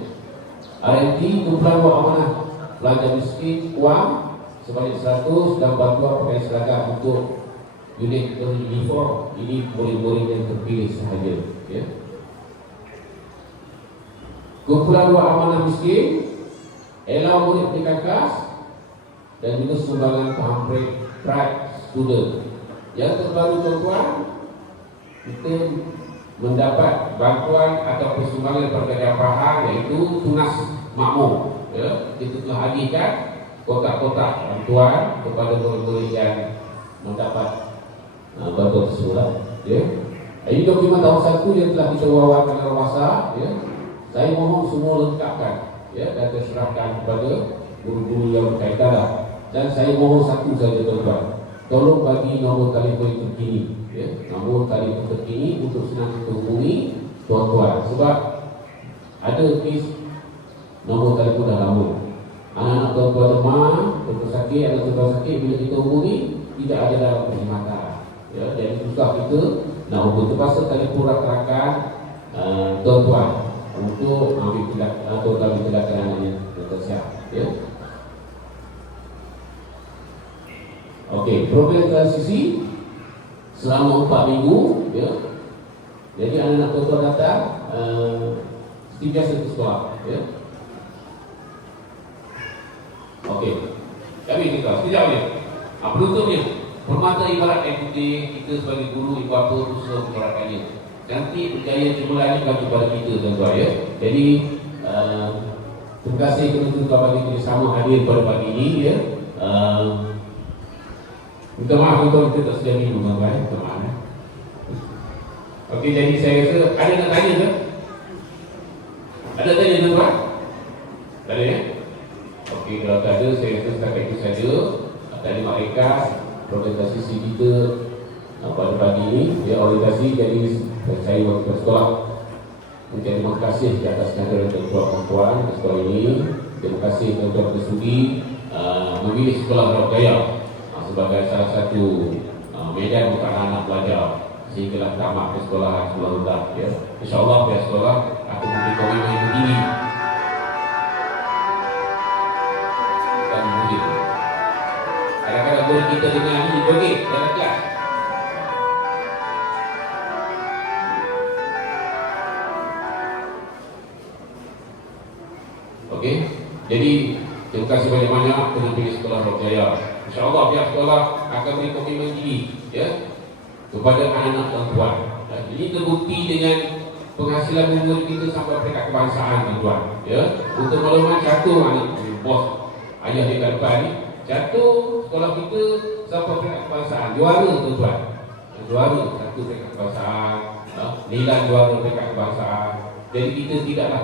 RNT kumpulan wak amanah pelajar miskin wang sebanyak 100 dan bantuan pakaian seragam untuk unit uniform. Ini murid-murid yang terpilih sahaja. Ya. Kumpulan wak amanah miskin, elau murid dikakas dan juga sumbangan paham pride student. Yang terbaru tuan-tuan, kita mendapat bantuan atau sumbangan perkara paham iaitu tunas makmum. Ya, kita telah agihkan kotak-kotak bantuan kepada murid-murid yang mendapat bantuan tersebut. Ya. Ini dokumen tahun 1 yang telah kita wawarkan dalam masa. Ya. Saya mohon semua lengkapkan, ya, dan diserahkan kepada guru-guru yang berkaitan. Dan saya mohon satu saja tuan-tuan, tolong bagi nombor telefon terkini, ya, nombor telefon terkini untuk senang kita hubungi tuan-tuan. Sebab ada kes nombor telefon dah lama. Anak-anak tuan-tuan demam, tuan-tuan sakit, anak tuan-tuan sakit, bila kita hubungi tidak ada dalam perkhidmatan. Ya, jadi susah kita nak hubungi. Terpaksa telefon rakan-rakan tuan-tuan untuk ambil tindakan atau ambil tindakan anaknya tersiap. Ya. Okey, program transisi selama 4 minggu. Ya. Jadi anak-anak tuan-tuan datang setiap ke sekolah. Ya. Okey, kami kita sekejap ni. Penutupnya, permata ibarat FD kita sebagai guru, ibu bapa, usaha menyuarakannya. Nanti berjaya jumlahnya bagi kepada kita tuan-tuan. Ya. Jadi terima kasih kepada bagi kerjasama hadir pada pagi ini. Ya. Minta maaf tuan-tuan, kita tak sedia minum tuan-tuan. Minta maaf. Ya. Okey, jadi saya rasa ada nak tanya ke? Ada tanya tuan-tuan? Tak ada ya? Okey, kalau tak ada, saya rasa setakat itu saja. Tadi Mak Eka presentasi kita pada pagi ini. Ya, orientasi. Jadi saya waktu sekolah mengucapkan terima kasih di atas kehadiran tuan-tuan di sekolah ini. Terima kasih tuan-tuan bersudi memilih sekolah Raut Jaya sebagai salah satu medan untuk anak-anak belajar sehinggalah tamat persekolahan sekolah rendah. Ya. InsyaAllah pihak sekolah akan memberi komitmen yang tinggi dan murid. Kadang-kadang boleh kita dengan ini joget dalam kelas. Okey, jadi terima kasih banyak-banyak kerana pilih sekolah Raut Jaya. InsyaAllah pihak sekolah akan beri komitmen tinggi, ya, kepada anak-anak tuan-tuan. Ini terbukti dengan penghasilan murid kita sampai peringkat kebangsaan tuan-tuan. Ya, untuk makluman jatuh anak bos ayah dia kat depan ni, jatuh sekolah kita sampai peringkat kebangsaan, juara tuan-tuan. Juara satu peringkat kebangsaan, nilai juara peringkat kebangsaan. Jadi kita tidaklah,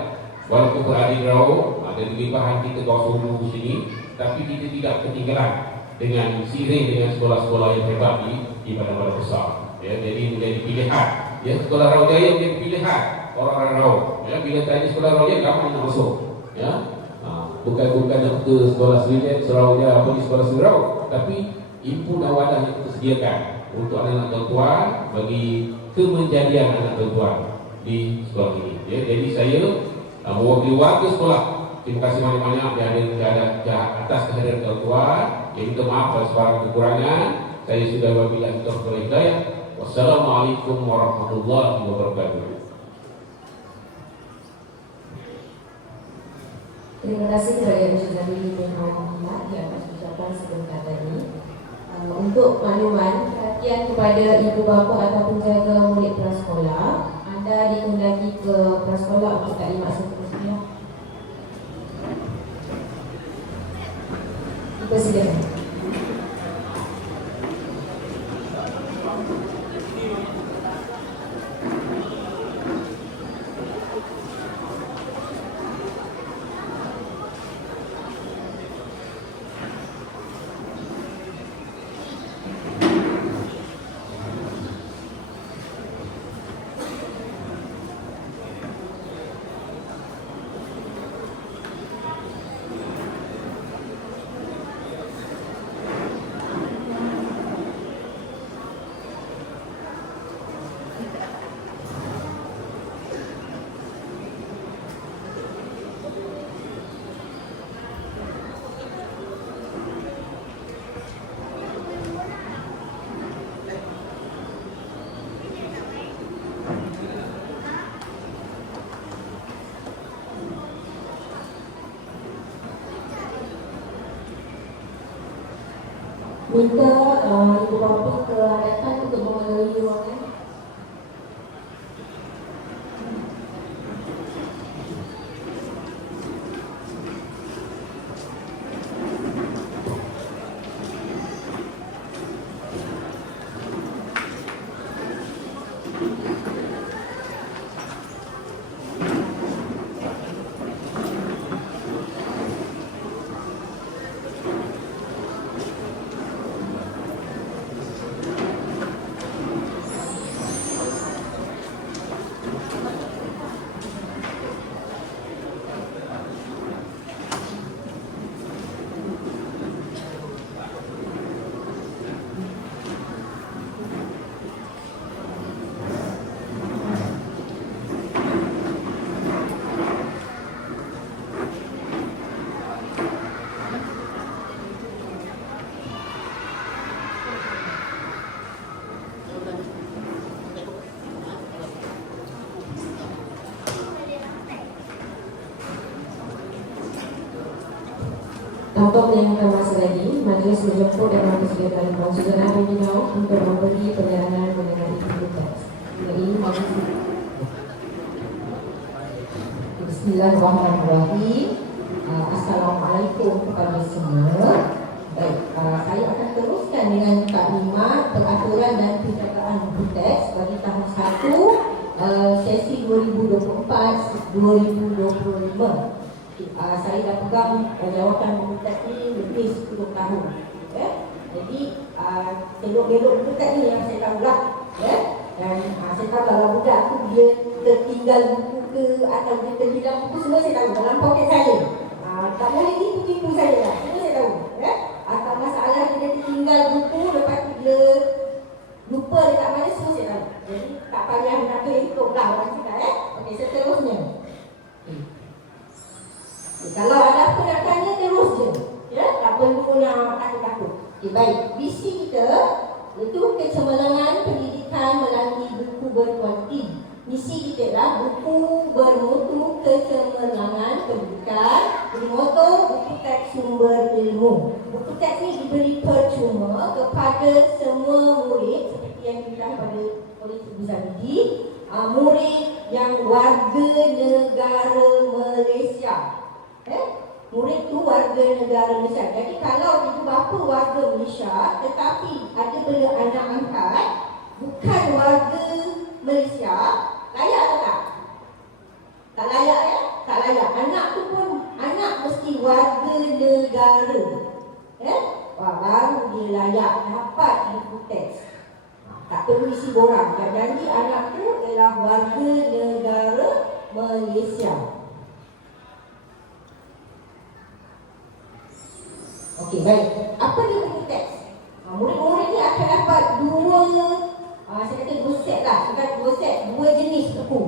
walaupun berada di Rau, ada di bahan kita bawah Hulu sini, tapi kita tidak ketinggalan dengan seiring dengan sekolah-sekolah yang hebat di badan-badan besar. Ya, jadi menjadi pilihan. Ya, sekolah Rau Jaya menjadi pilihan orang-orang Rau. Ya, bila tanya sekolah Rau Jaya, kamu nak masuk. Ya, bukan nak ke sekolah Seri Sarawak apa di sekolah Seri Rau, tapi himpunan wadah yang kita sediakan untuk anak-anak tuan-tuan bagi kemenjadian anak tuan-tuan di sekolah ini. Ya, jadi saya mewakili warga sekolah, terima kasih banyak-banyak atas kehadiran tuan-tuan. Ya, minta maaf atas sebarang kekurangan. Saya sudah wabillahi taufiq wal hidayah. Wassalamualaikum warahmatullahi wabarakatuh. Terima kasih kepada Encik Zamili bin Muhammad yang atas ucapan sebentar tadi. Untuk makluman, perhatian kepada ibu bapa atau penjaga murid prasekolah, anda dikendaki ke prasekolah untuk taklimat seterusnya. Persilakan. Minta ibu bapa ke hadapan untuk memenuhi ruangan. Tanpa menyambutkan masa lagi, majlis menjemput dan mempersediakan saudara pembina untuk memberi penjelasan mengenai aktivitas. Ini majlis. Bismillahirrahmanirrahim. Assalamualaikum kepada semua. Baik, saya akan teruskan dengan taklimat peraturan dan penjagaan teks bagi tahun 1 sesi 2024-2025. Saya dah pegang jawatan buku teks ni lebih 10 tahun. Jadi elok-elok buku teks ni yang saya tahu lah. Dan saya tahu kalau budak tu dia tertinggal buku ke atau dia terhilang buku, semua saya tahu dalam poket saya. Tak boleh tipu-tipu saya lah, semua saya tahu. Atau masalah dia tertinggal buku, lepas tu dia lupa dekat mana, semua saya tahu. Jadi tak payah nak hitung lah orang cakap. Okey, seterusnya. Kalau ada apa nak tanya, terus je. Tak perlu nak takut-takut. Baik, visi kita iaitu kecemerlangan pendidikan melalui buku berkualiti. Misi kita adalah buku bermutu kecemerlangan pendidikan, bermoto buku teks sumber ilmu. Buku teks ini diberi percuma kepada semua murid seperti yang diberikan oleh Ibu Zamidi murid yang warga negara Malaysia. Murid tu warga negara Malaysia. Jadi kalau ibu bapa warga Malaysia tetapi ada pula anak angkat bukan warga Malaysia, layak atau tak? Tak layak ya? Tak layak. Anak tu pun anak mesti warga negara. Baru dia layak dapat buku teks. Tak perlu isi borang. Janji anak tu ialah warga negara Malaysia. Okey, baik. Apa dia buku teks? Murid-murid ni akan dapat saya kata dua set lah. Dua jenis buku.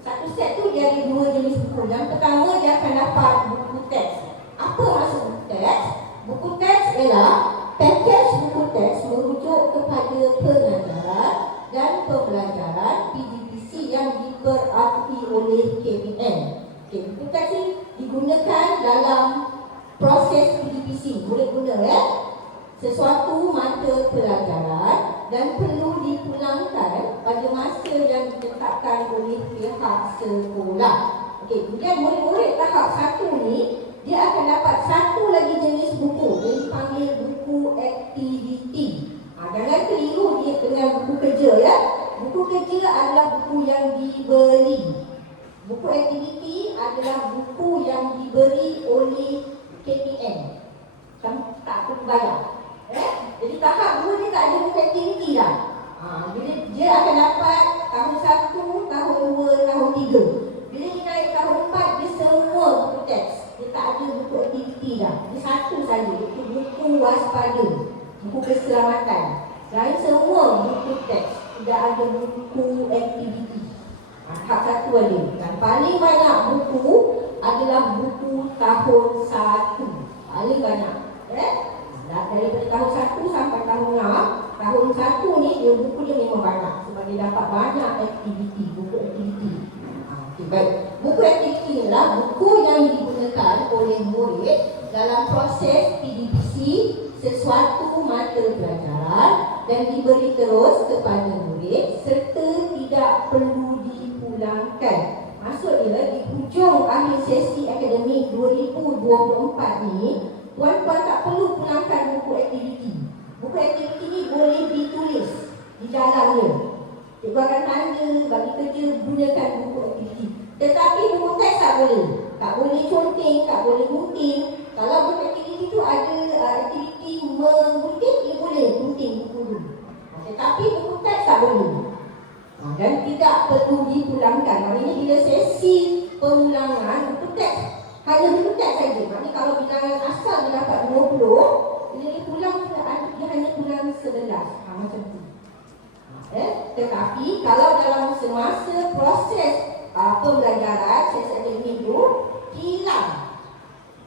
Satu set tu dia ada dua jenis buku. Yang pertama dia akan dapat buku teks. Apa maksud buku teks? Buku teks ialah pakej buku teks merujuk kepada pengajaran dan pembelajaran PDPC yang diperhati oleh KPM. Okay, buku teks ni digunakan dalam proses PDPC. Boleh guna sesuatu mata pelajaran dan perlu dipulangkan pada masa yang ditetapkan oleh pihak sekolah. Okey, kemudian murid-murid tahap 1 ni dia akan dapat satu lagi jenis buku yang dipanggil buku aktiviti. Jangan keliru dia dengan buku kerja ya. Buku kerja adalah buku yang dibeli. Buku aktiviti adalah buku yang diberi oleh KPM. Tak perlu bayar. Jadi tahap 2 ni tak ada buku aktiviti dah. Jadi dia akan dapat tahun 1, tahun 2, tahun 3. Bila dia naik tahun 4, dia semua buku teks. Dia tak ada buku aktiviti dah. Dia satu saja, iaitu buku waspada, buku keselamatan. Lain semua buku teks. Tidak ada buku aktiviti. Tahap 1 ada. Dan paling banyak buku adalah buku tahun 1. Paling banyak. Daripada tahun 1 sampai tahun 6, tahun 1 ni dia buku dia memang banyak sebab dia dapat banyak aktiviti, buku aktiviti. Okay, baik. Buku aktiviti adalah buku yang digunakan oleh murid dalam proses PDPC sesuatu mata pelajaran dan diberi terus kepada murid serta tidak perlu dipulangkan. Maksudnya di hujung akhir sesi akademik 2024 ni, tuan-tuan tak perlu pulangkan buku aktiviti. Buku aktiviti ni boleh ditulis di dalamnya. Cikgu akan tanya, bagi kerja, gunakan buku aktiviti. Tetapi buku teks tak boleh. Tak boleh conteng, tak boleh gunting. Kalau buku aktiviti tu ada aktiviti menggunting, dia boleh gunting buku tu. Tetapi buku teks tak boleh. Dan tidak perlu dipulangkan. Maknanya bila sesi pemulangan, buku teks hanya buku teks saja. Maknanya kalau bilangan asal dia dapat 20, bila dia pulang dia hanya pulang 11. Macam tu. Tetapi kalau dalam semasa proses pembelajaran sesi akademik tu hilang,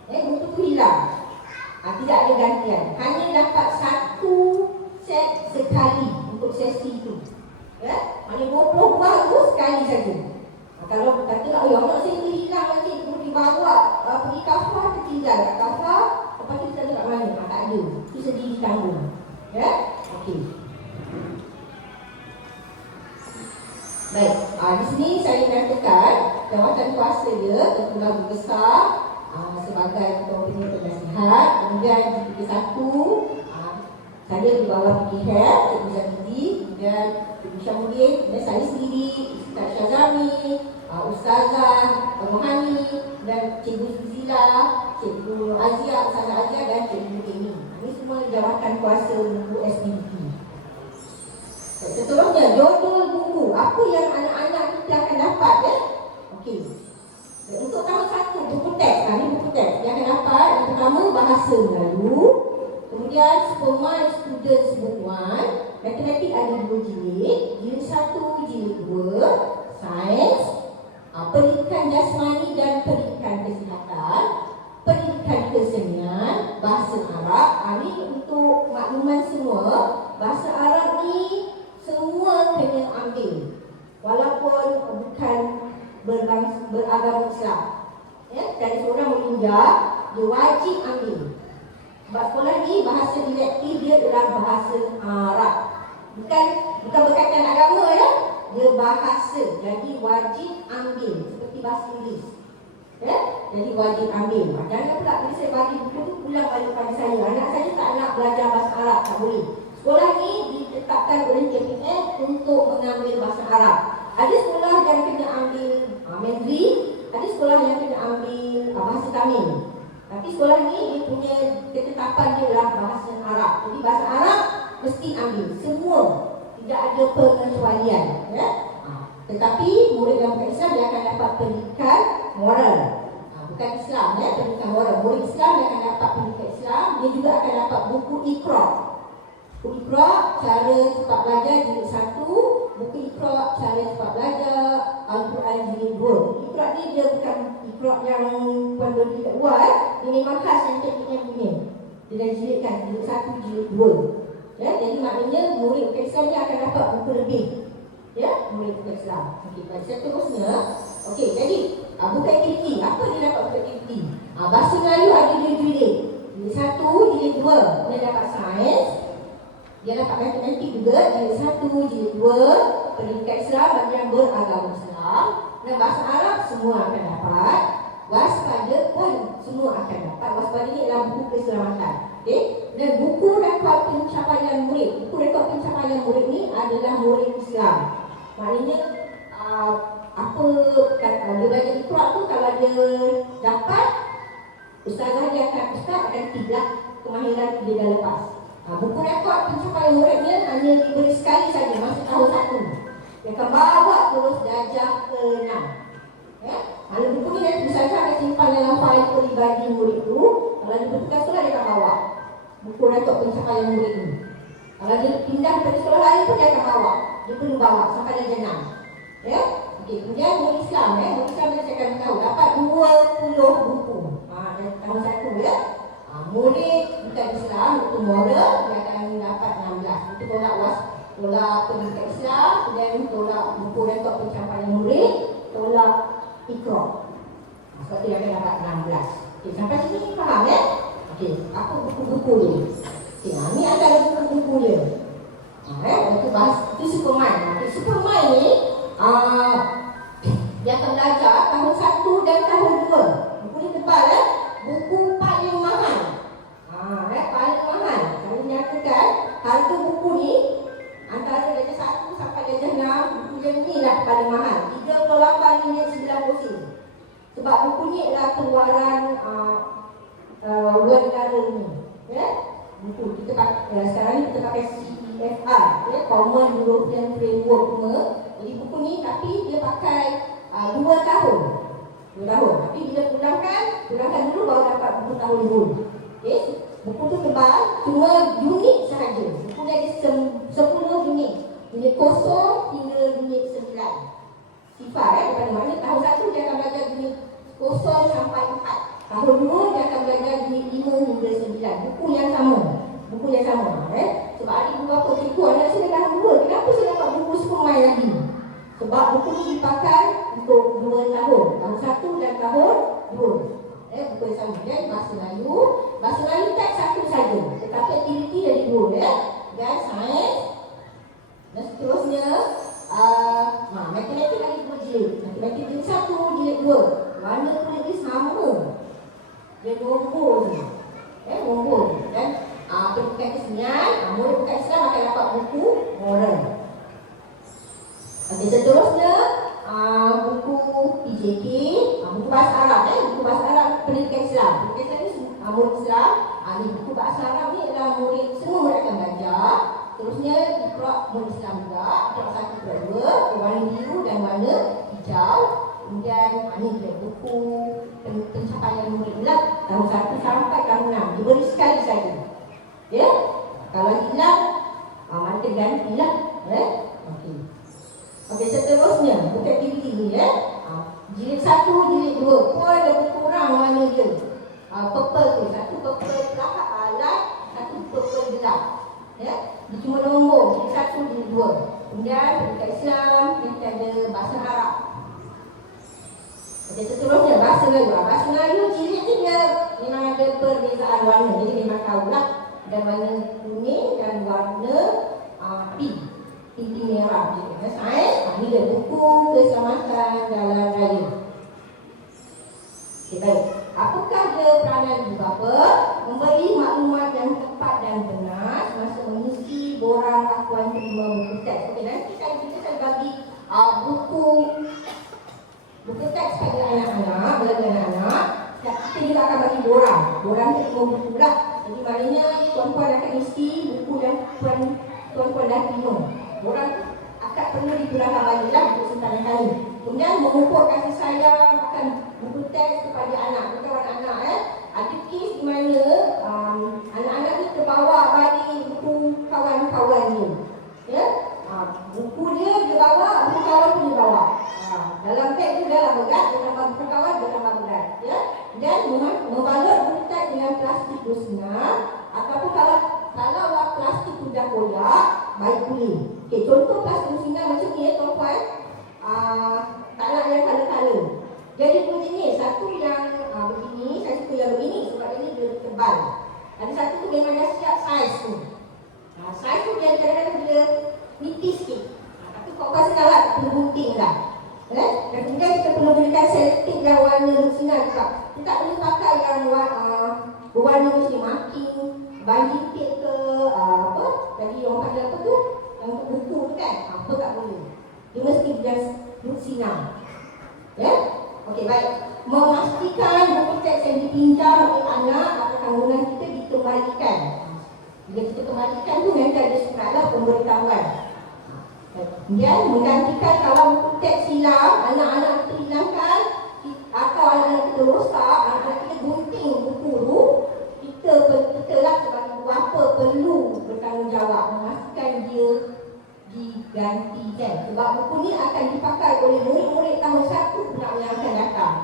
buku tu hilang, tidak ada gantian, hanya dapat satu set sekali untuk sesi itu. Maknanya 20 buah tu sekali saja. Kalau kata anak saya tu hilang nanti perlu dibawa pergi kafah, tertinggal kat kafah, lepas tu kita kat mana? Tak ada. Itu sendiri ditanggung. Okey. Baik, di sini saya nyatakan jawatan kuasa dia Ketua Besar sebagai Ketua Penasihat. Kemudian di satu saya di bawah PKHER, Cikgu Zahidi, kemudian Cikgu Syamudin, dan saya sendiri, Ustaz Syazami, Ustazah Mohani, dan Cikgu Zila, Cikgu Azia, Ustazah Azia, dan Cikgu Amy. Ini semua jawatan kuasa buku SPDP. Seterusnya, jodol buku. Apa yang anak-anak kita akan dapat Okey. Untuk tahun 1, buku teks. Ini buku teks. Dia akan dapat yang pertama bahasa Melayu. Kemudian Superman Students Book 1, matematik ada 2 jilid, jilid 1, jilid 2, sains, pendidikan jasmani dan pendidikan kesihatan, pendidikan kesenian, bahasa Arab. Ini untuk makluman semua, bahasa Arab ni semua kena ambil walaupun bukan beragama Islam. Dari seorang meninja, dia wajib ambil. Sebab sekolah ni bahasa elektif dia adalah bahasa Arab. Bukan berkaitan agama dia bahasa. Jadi wajib ambil seperti bahasa Inggeris. Ya? Jadi wajib ambil. Jangan pula bila saya bagi buku tu pulang balik pada saya. Anak saya tak nak belajar bahasa Arab, tak boleh. Sekolah ni ditetapkan oleh KPM untuk mengambil bahasa Arab. Ada sekolah yang kena ambil Mandarin, ada sekolah yang kena ambil bahasa Tamil. Tapi sekolah ni dia punya ketetapan dia adalah bahasa Arab. Jadi bahasa Arab mesti ambil semua, tidak ada pengecualian. Ya? Tetapi murid dalam Islam dia akan dapat pendidikan moral. Bukan Islam, ya, pendidikan moral. Murid Islam dia akan dapat pendidikan Islam. Dia juga akan dapat buku Iqra. Buku Iqra cara cepat belajar jilid 1, buku Iqra cara cepat belajar Al-Quran jilid 2. Iqra ni dia bukan Iqra yang Puan Dodi kat luar, dia memang khas yang tekniknya punya. Dia dah jilidkan jilid 1, jilid 2. Ya, jadi maknanya murid Islam ni akan dapat buku lebih. Ya, murid Islam. Okey, baik, seterusnya. Okey, jadi buku aktiviti. Apa dia dapat buku aktiviti? Bahasa Melayu ada 2 jilid. Jilid 1, jilid 2. Dia dapat sains. Dia dapat matematik juga. Jilid 1, jilid 2. Pendidikan Islam bagi yang beragama Islam. Dan bahasa Arab semua akan dapat. Waspada pun semua akan dapat. Waspada ni adalah buku keselamatan. Okey. Dan buku rekod pencapaian murid. Buku rekod pencapaian murid ni adalah murid Islam. Maknanya apa dia belajar Iqra tu, kalau dia dapat, ustazah dia akan tiglak kemahiran dia dah lepas. Buku rekod pencapaian muridnya hanya diberi sekali saja masa tahun 1. Dia akan bawa terus darjah ke-6. Ya? Kalau buku ni nanti ustazah akan simpan dalam fail peribadi murid tu. Kalau dia bertugas sekolah dia akan bawa buku rekod pencapaian murid ni. Kalau dia pindah ke sekolah lain pun dia akan bawa. Dia perlu bawa sampai darjah 6. Ya? Okey, kemudian murid Islam, murid Islam saya akan tahu dapat 20 buku. Dari tahun 1 ya. Murid bukan Islam, itu moral, dia akan dapat 16. Itu tolak pendidikan Islam, kemudian tolak buku rekod pencapaian murid, tolak Iqra. Sebab tu dia akan dapat 16. Okey, sampai sini faham ya? Okey, apa buku-buku ni? Okey, ni antara buku-buku dia. Itu bahas, itu Superman. Okay, Superman ni dia akan belajar tahun 1 dan tahun 2. Buku ni tebal buku paling mahal. Paling mahal. Saya menyatakan harga buku ni antara darjah 1 sampai darjah 6, buku yang ni lah paling mahal. 38 ringgit 90 sen. Sebab buku ni adalah keluaran luar negara ni. Ya? Buku kita pakai sekarang ni kita pakai CEFR, ya, Common European Framework semua. Jadi buku ni tapi dia pakai 2 tahun. 2 tahun. Tapi bila pulangkan dulu baru dapat buku tahun dulu. Okey. Buku tu tebal, cuma unit sahaja. Buku ni ada 10 unit. Unit 0 hingga unit 9. Sifar daripada mana tahun 1 dia akan belajar unit 0 sampai 4. Tahun 2 dia akan belajar unit 5 hingga 9. Buku yang sama. Buku yang sama. Sebab ada beberapa cikgu anak saya dah tahun 2. Kenapa saya dapat buku Superman lagi? Sebab buku ni dipakai untuk 2 tahun. Tahun 1 dan tahun 2. Buku yang sama. Bahasa Melayu. Bahasa Melayu teks 1 saja. Tetapi aktiviti ada 2. Dan sains. Dan seterusnya matematik ada 2 jilid. Matematik jilid 1, jilid 2. Mana kulit ni sama. Dia nombor je. Nombor. Dan pendidikan kesenian, murid bukan Islam akan dapat buku moral. Okey, seterusnya buku PJK, buku bahasa Arab. Buku bahasa Arab pendidikan Islam. Pendidikan Islam ni murid Islam. Ni buku bahasa Arab ni adalah semua murid akan belajar. Terusnya Iqra murid Islam juga. Iqra 1, Iqra 2, warna biru dan warna hijau. Kemudian ni dia buku pencapaian murid lah tahun 1 sampai tahun 6. Diberi sekali saja. Ya? Kalau hilang, mana kena ganti lah. Okey. Okey, seterusnya buku aktiviti ni jilid 1, jilid 2 pun lebih kurang warna dia. Purple tu, 1 purple light, 1 purple gelap. Ya? Dia cuma nombor jilid 1, jilid 2. Kemudian pendidikan Islam, kita ada bahasa Arab. Okey, seterusnya bahasa Melayu. Bahasa Melayu jilid ni dia memang ada perbezaan warna. Jadi memang tahulah ada warna kuning dan warna pink. titik merah. Sains, ni dia buku keselamatan jalan raya. Okay, baik. Apakah dia peranan ibu bapa? Memberi maklumat yang tepat dan benar semasa mengisi borang akuan terima buku teks. Okey, nanti kita bagi buku teks pada anak-anak, bagi anak-anak. Kita juga akan bagi borang. Borang terima buku pula. Jadi maknanya tuan-tuan akan isi buku yang tuan-tuan dah terima. Borang akan perlu dipulangkan balik lah untuk sentanan kali. Kemudian mengukur kasih sayang akan buku teks kepada anak. Bukan anak-anak ada kes di mana anak-anak ni terbawa balik buku kawan-kawan dia. Ya? Buku dia bawa, buku kawan pun dia bawa. Dalam beg tu dah berat, dia tambah buku kawan, dia tambah berat. Ya? Dan membalut buku teks dengan plastik bersinar ataupun kalau plastik tu dah koyak, baik kuning. Okey, contoh plastik bersinar macam ni tuan-tuan. Tak nak yang colour-colour. Jadi dua jenis. Satu yang begini, saya suka yang begini sebab ini dia tebal. Ada satu tu memang dah siap saiz tu. Saiz tu dia kadang-kadang dia nipis sikit. Tapi kau rasa kalah tak perlu gunting lah. Dan kemudian kita perlu berikan selotip yang warna bersinar juga. Kita tak boleh pakai yang berwarna macam marking, banjir tape ke apa. Jadi orang panggil apa tu? Yang untuk buku tu kan? Apa tak boleh. Dia mesti just bersinar. Ya? Okey, baik. Memastikan buku teks yang dipinjam oleh anak atau tanggungan kita dikembalikan. Bila kita kembalikan tu nanti ada suratlah pemberitahuan. Kemudian menggantikan kalau buku teks hilang, anak-anak kita hilangkan atau anak-anak kita rosak, anak-anak kita gunting buku tu, kita lah sebagai ibu bapa perlu bertanggungjawab memastikan dia digantikan. Sebab buku ni akan dipakai oleh murid-murid tahun 1 pula yang akan datang.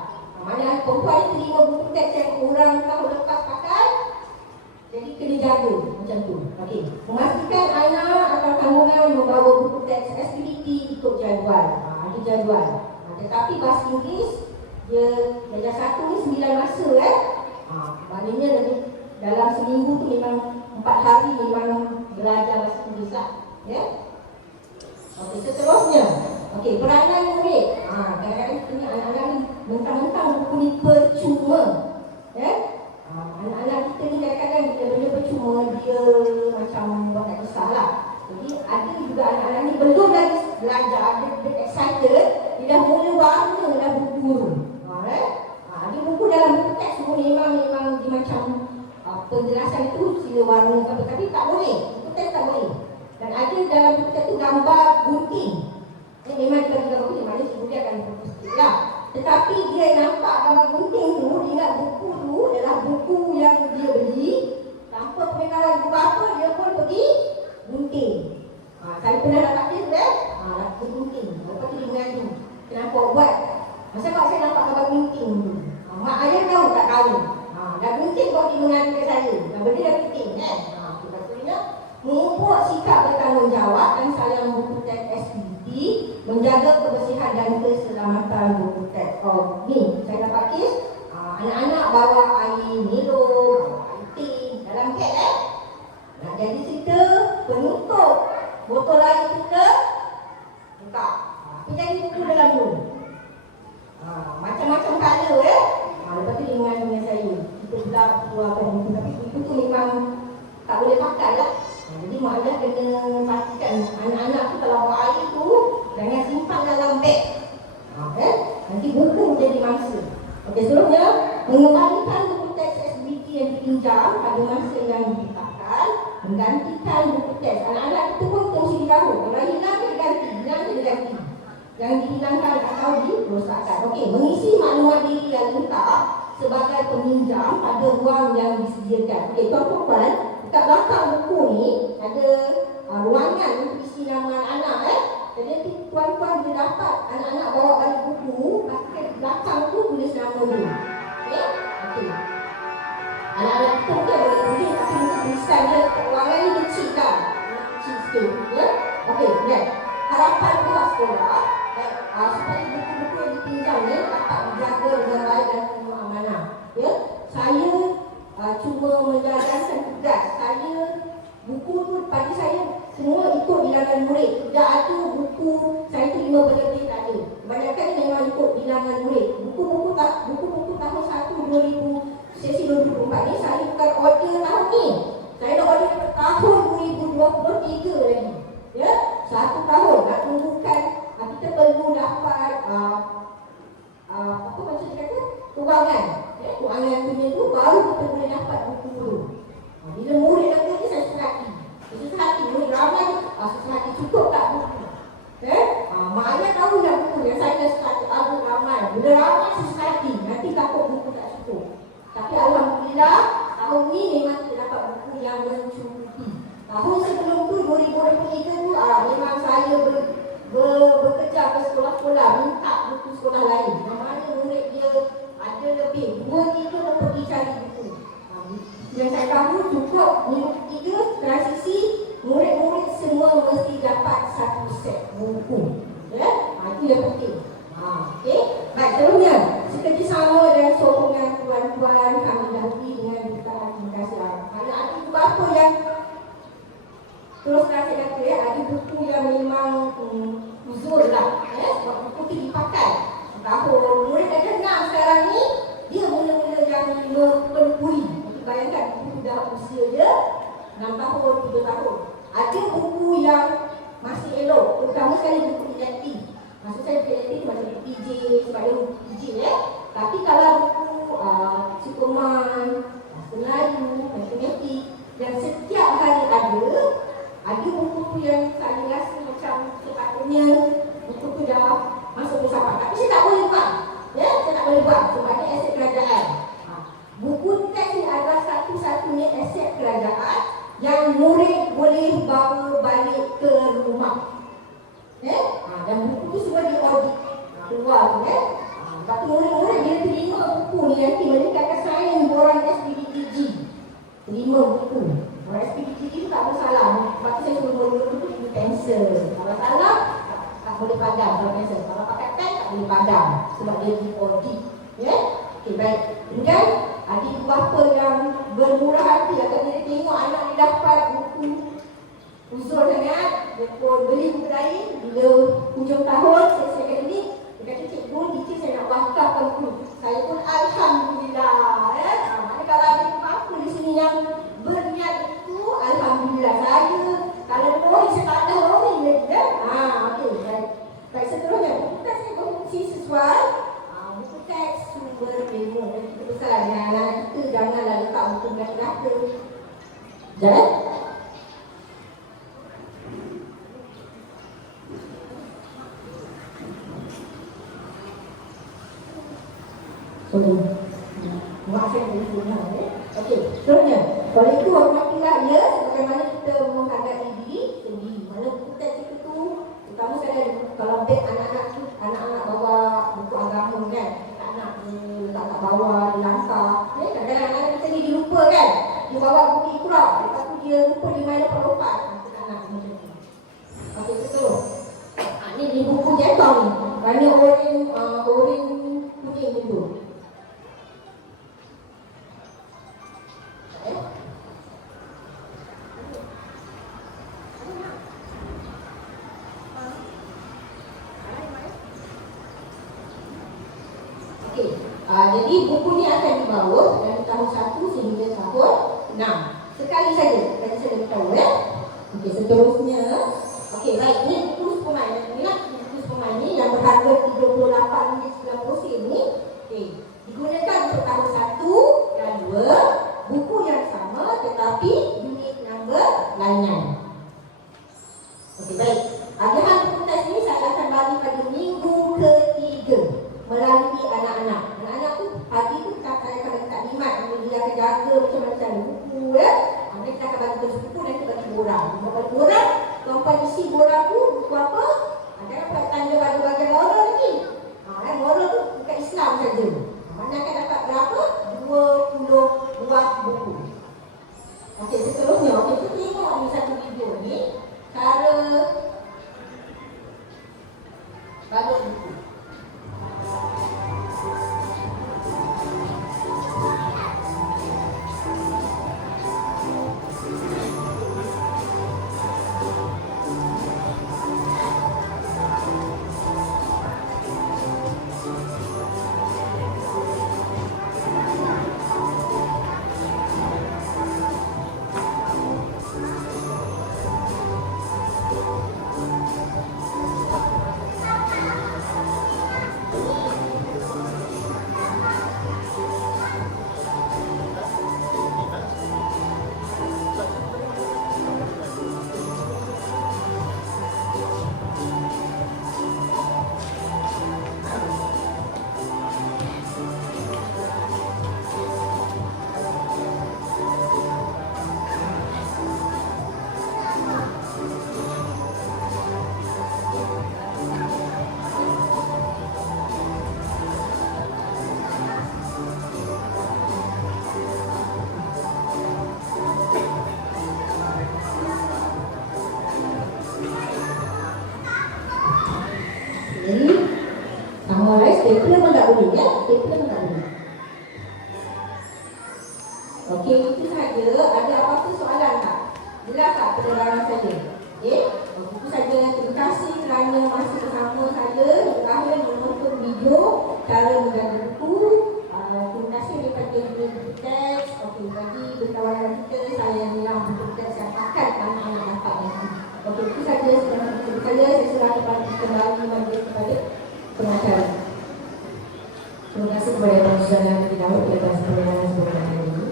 Mana perempuan ni terima buku teks yang orang tahun lepas pakai, jadi kena jaga macam tu. Okey, memastikan anak atau tanggungan membawa buku teks aktiviti ikut jadual. Ada jadual. Tetapi bahasa Inggeris dia darjah 1 ni 9 masa maknanya dalam seminggu tu memang 4 hari memang belajar bahasa Inggeris lah. Ya. Okey, seterusnya. Okey, peranan murid. Kadang-kadang kita ni anak-anak ni mentang-mentang buku ni percuma. Ya. Anak-anak kita ni kadang-kadang bila benda percuma dia macam buat tak kisahlah. Jadi ada juga anak-anak ni belum lagi belajar, dia excited, dia dah mula warna dah buku guru. Ada buku dalam buku teks semua memang dia macam penjelasan itu sila warna tapi tak boleh. Buku teks tak boleh. Dan ada dalam buku teks tu gambar gunting. Memang dia bagi gambar gunting, maknanya cikgu dia akan fokus sikit lah. Tetapi dia nampak gambar gunting tu, dia ingat buku tu adalah buku yang dia beli. Tanpa pemberitahuan ibu bapa, dia pun pergi gunting. Saya pernah dapat kes pergi gunting. Lepas tu dia mengadu. Kenapa buat? Masa mak saya nampak gambar gunting tu. Mak ayah tahu tak tahu. Dah gunting kau dia mengadu ke saya. Dah benda dah gunting kan. Maksudnya mengumpul sikap bertanggungjawab dan saling buku teks SPT, menjaga kebersihan dan keselamatan buku teks. Ni saya dapat kes anak-anak bawa air Milo, air tin dalam kek nak jadi cerita penutup botol air kita buka. Apa jadi buku dalam tu? Macam-macam colour lepas tu dia mengadu dengan saya. Kita pula keluarkan buku tapi buku tu memang tak boleh pakai lah. Jadi mak ayah kena pastikan anak-anak tu kalau bawa air tu jangan simpan dalam beg. Nanti buku jadi mangsa. Okey, seterusnya mengembalikan buku teks SBT yang dipinjam pada masa yang ditetapkan, menggantikan buku teks. Anak-anak itu pun mesti ditahu. Kalau hilang dia diganti, yang dihilangkan atau dirosakkan. Okey, mengisi maklumat diri yang lengkap sebagai peminjam pada ruang yang disediakan. Okey, tuan-tuan, dekat belakang buku ni ada ruangan untuk isi nama anak-anak Jadi tuan-tuan dia dapat anak-anak bawa balik buku, pakai belakang tu tulis nama dia. Okey. Anak-anak kita mungkin boleh tulis tapi mungkin tulisan dia ruangan ni kecil kan. Kecil sikit. Okey, lihat. Harapan pihak sekolah supaya buku-buku yang dipinjam ni dapat dijaga dengan baik dan penuh amanah. Saya cuma menjalankan tugas. Buku tu bagi saya semua ikut bilangan murid. Tidak perlu dapat apa macam dia kata, kewangan. Kewangan punya tu baru kita boleh dapat buku dulu. Bila murid kata ni saya serati. Susah hati, murid ramai susah hati, cukup tak buku? Maknanya tahu dah buku yang saya serati, tahu ramai. Bila ramai susah hati, nanti takut buku tak cukup. Tapi alhamdulillah, tahun ni memang kita dapat buku yang mencukupi. Tahun sebelum tu, 2023 tu, memang saya bekerja ke sekolah-sekolah, minta buku sekolah lain. Mana murid dia ada lebih 2-3 pergi cari buku. Yang saya tahu cukup 3 transisi, murid-murid semua mesti dapat satu set buku. Itu yang penting. Okey. Baik, seterusnya kerjasama dan sokongan tuan-tuan kami dahului dengan jutaan terima kasih. Kerana ada beberapa yang terus saya kata ada buku yang memang uzur lah. Sebab buku tu dipakai. Tahun murid dah dengar sekarang ni, dia mula-mula yang memperpuri. Bayangkan buku dah usia dia 6 tahun, 7 tahun. Ada buku yang masih elok, terutama sekali buku elektif. Maksud saya buku elektif macam PJ, sebab dia PJ Tapi kalau buku Superman, Melayu, matematik, dan setiap hari ada buku tu yang saya rasa macam sepatutnya buku tu dah masuk filsafat. Tapi saya tak boleh buat. Saya tak boleh buat sebab ada aset kerajaan. Buku teks ni adalah satu-satunya aset kerajaan yang murid boleh bawa balik ke rumah. Dan buku tu semua diaudit keluar tu Sebab tu murid-murid dia terima buku ni nanti meningkatkan sains borang SPDTG. Terima buku. Borang SPDTG tu tak bersalah. Sebab tu saya suruh murid-murid tu pergi pensel. Kalau salah tak boleh padam kalau pensel. Kalau pakai pen tak boleh padam sebab dia diaudit. Okey, baik. Kemudian ada beberapa yang bermurah hati akan dia tengok anak dia dapat buku uzur sangat, dia pun beli buku lain. Bila hujung tahun selesai akademik, dia kata cikgu, teacher saya nak wakafkan buku. Saya pun alhamdulillah. Mana kalau ada apa di sini yang berniat itu, alhamdulillah. Saya kalau ada orang saya tak ada orang lagi okey, baik. Baik, seterusnya buku teks ni berfungsi sesuai buku teks sumber ilmu. Dan kita besar dengan anak-anak kita, janganlah letak buku belaka-belaka. Jalan? Maaf saya boleh dengar Okey, seterusnya oleh itu hormatilah ia sebagaimana kita menghargai diri sendiri. Mana buku teks itu tu, terutama saya kalau beg anak-anak bawa buku agama kan, tak nak letak kat bawah, di langkah. Kadang-kadang anak kita ni dia lupa kan, dia bawa buku Iqra, lepas tu dia lupa di mana lompat. Kita nak macam tu. Okey, betul. Ni buku jatuh ni, warna oren kuning tu. Jadi buku ni akan dibawa dari tahun 1 sehingga tahun 6. Sekali saja, tadi saya beritahu Okey, seterusnya. Okey, baik, ni buku Superman. Ingat buku Superman ni yang berharga 38.90 sen ni. Okey, digunakan untuk tahun 1 dan 2, buku yang sama tetapi unit number lainnya. Okey, baik. Arahan buku teks ni saya akan bagi pada minggu ketiga melalui anak-anak. Anak-anak tu pagi tu saya akan letak limat, dia akan jaga macam-macam buku mereka akan bagi tulis buku, nanti bagi borang. Bagi borang, tuan-tuan isi borang tu buku apa? Jangan pula tanya bagian moral lagi. Moral tu bukan Islam saja. Mana akan dapat berapa? 20 buah buku. Okey, seterusnya kita tengok ni satu video ni cara balut buku. stapler pun tak boleh ya. Stapler pun tak boleh. Okey, itu saja. Ada apa-apa soalan tak? Jelas tak penerangan saya? Okey, itu saja. Terima kasih kerana masih bersama saya. Terakhir menonton video cara menjaga buku. Terima kasih daripada buku teks. Okey, bagi berkawan kita, saya memang buku teks yang akan kami dapat nanti. Okey, itu saja. Saya serahkan kembali kepada pengacara. Terima kasih kepada Tuan Suzana Binti Daud di atas penerangan sebenarnya ini.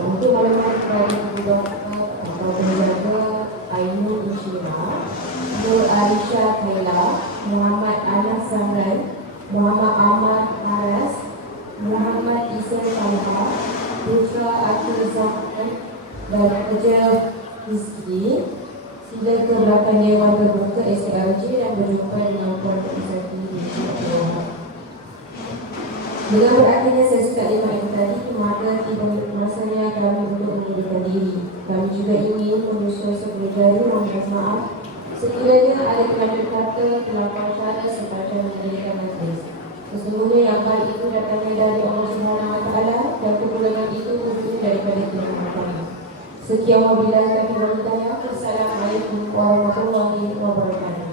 Untuk maklumat kepada Doktor atau penjaga Ainul Insyira, Nur Arisha Khaila, Muhammad Anas Samran, Muhammad Ahmad Maras, Muhammad Isa Talha, Putra Akhil Zahman dan Kerja Rizki. Sila ke belakang Dewan Terbuka SKLJ dan berjumpa dengan Tuan Isati Dengan berakhirnya sesi taklimat itu tadi, maka tiba masanya kami untuk mengundurkan diri. Kami juga ingin mengusul sebelum jari mohon maaf sekiranya ada kelemahan kata, kelakuan cara serta mendirikan majlis. Sesungguhnya yang baik itu datangnya dari Allah Subhanahu Wa Taala dan kekurangan itu wujud daripada kelemahan kami. Sekian wabillahi taufiq wal hidayah. Assalamualaikum warahmatullahi wabarakatuh.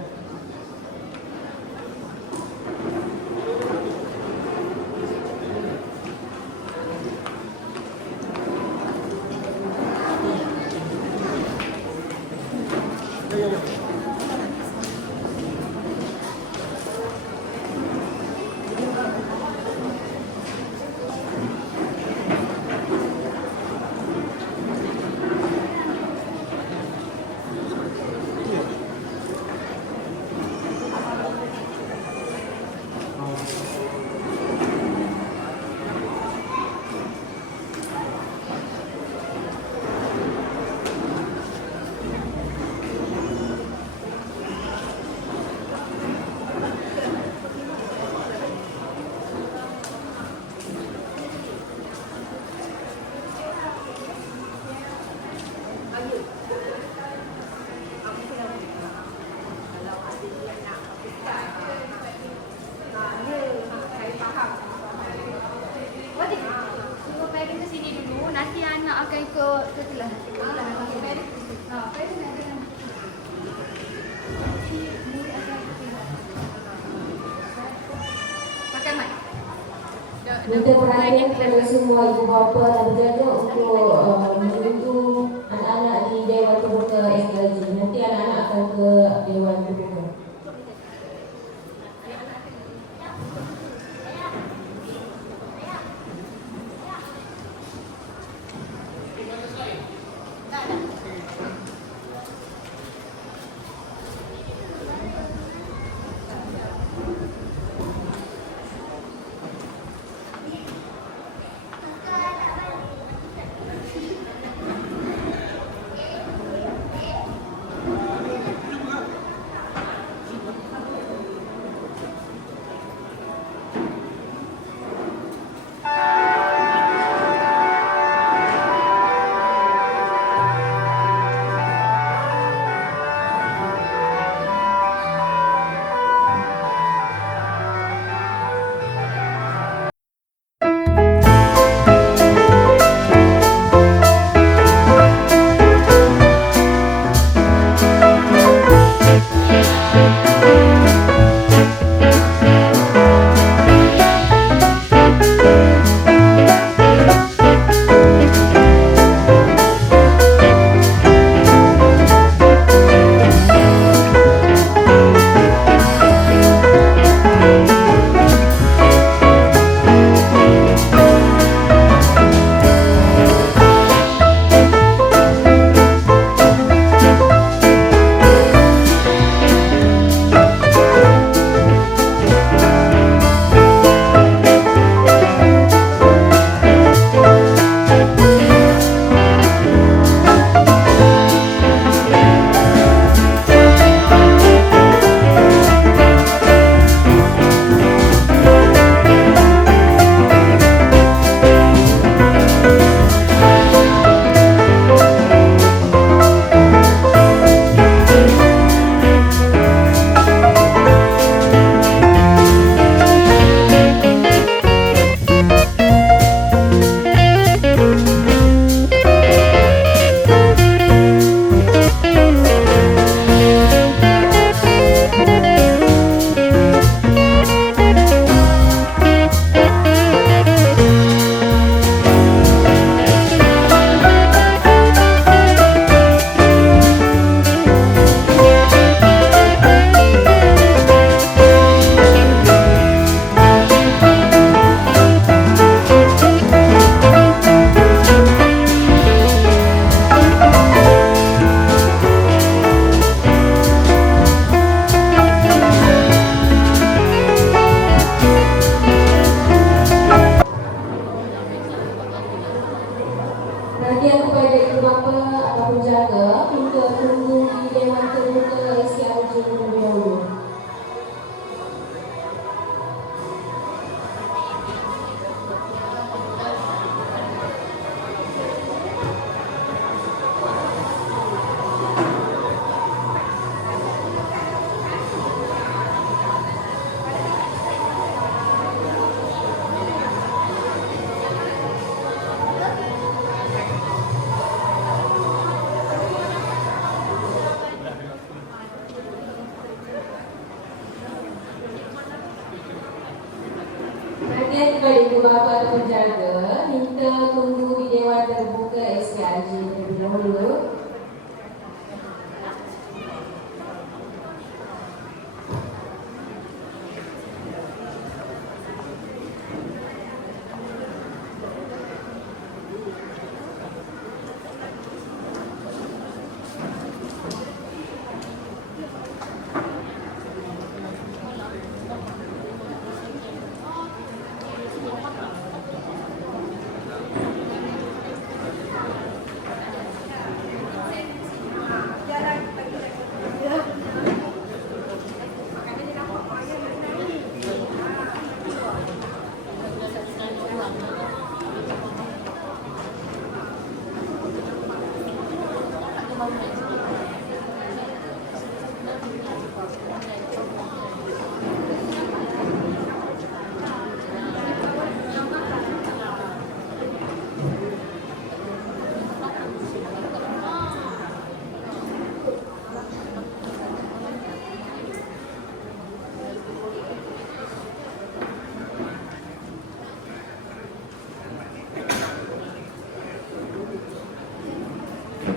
Minta perhatian kepada semua ibu bapa dan berjaga untuk menunggu anak-anak di Dewan Terbuka SKLJ. Nanti anak-anak akan ke Dewan Terbuka. bapa atau penjaga minta tunggu di Dewan Terbuka SKJ terlebih dahulu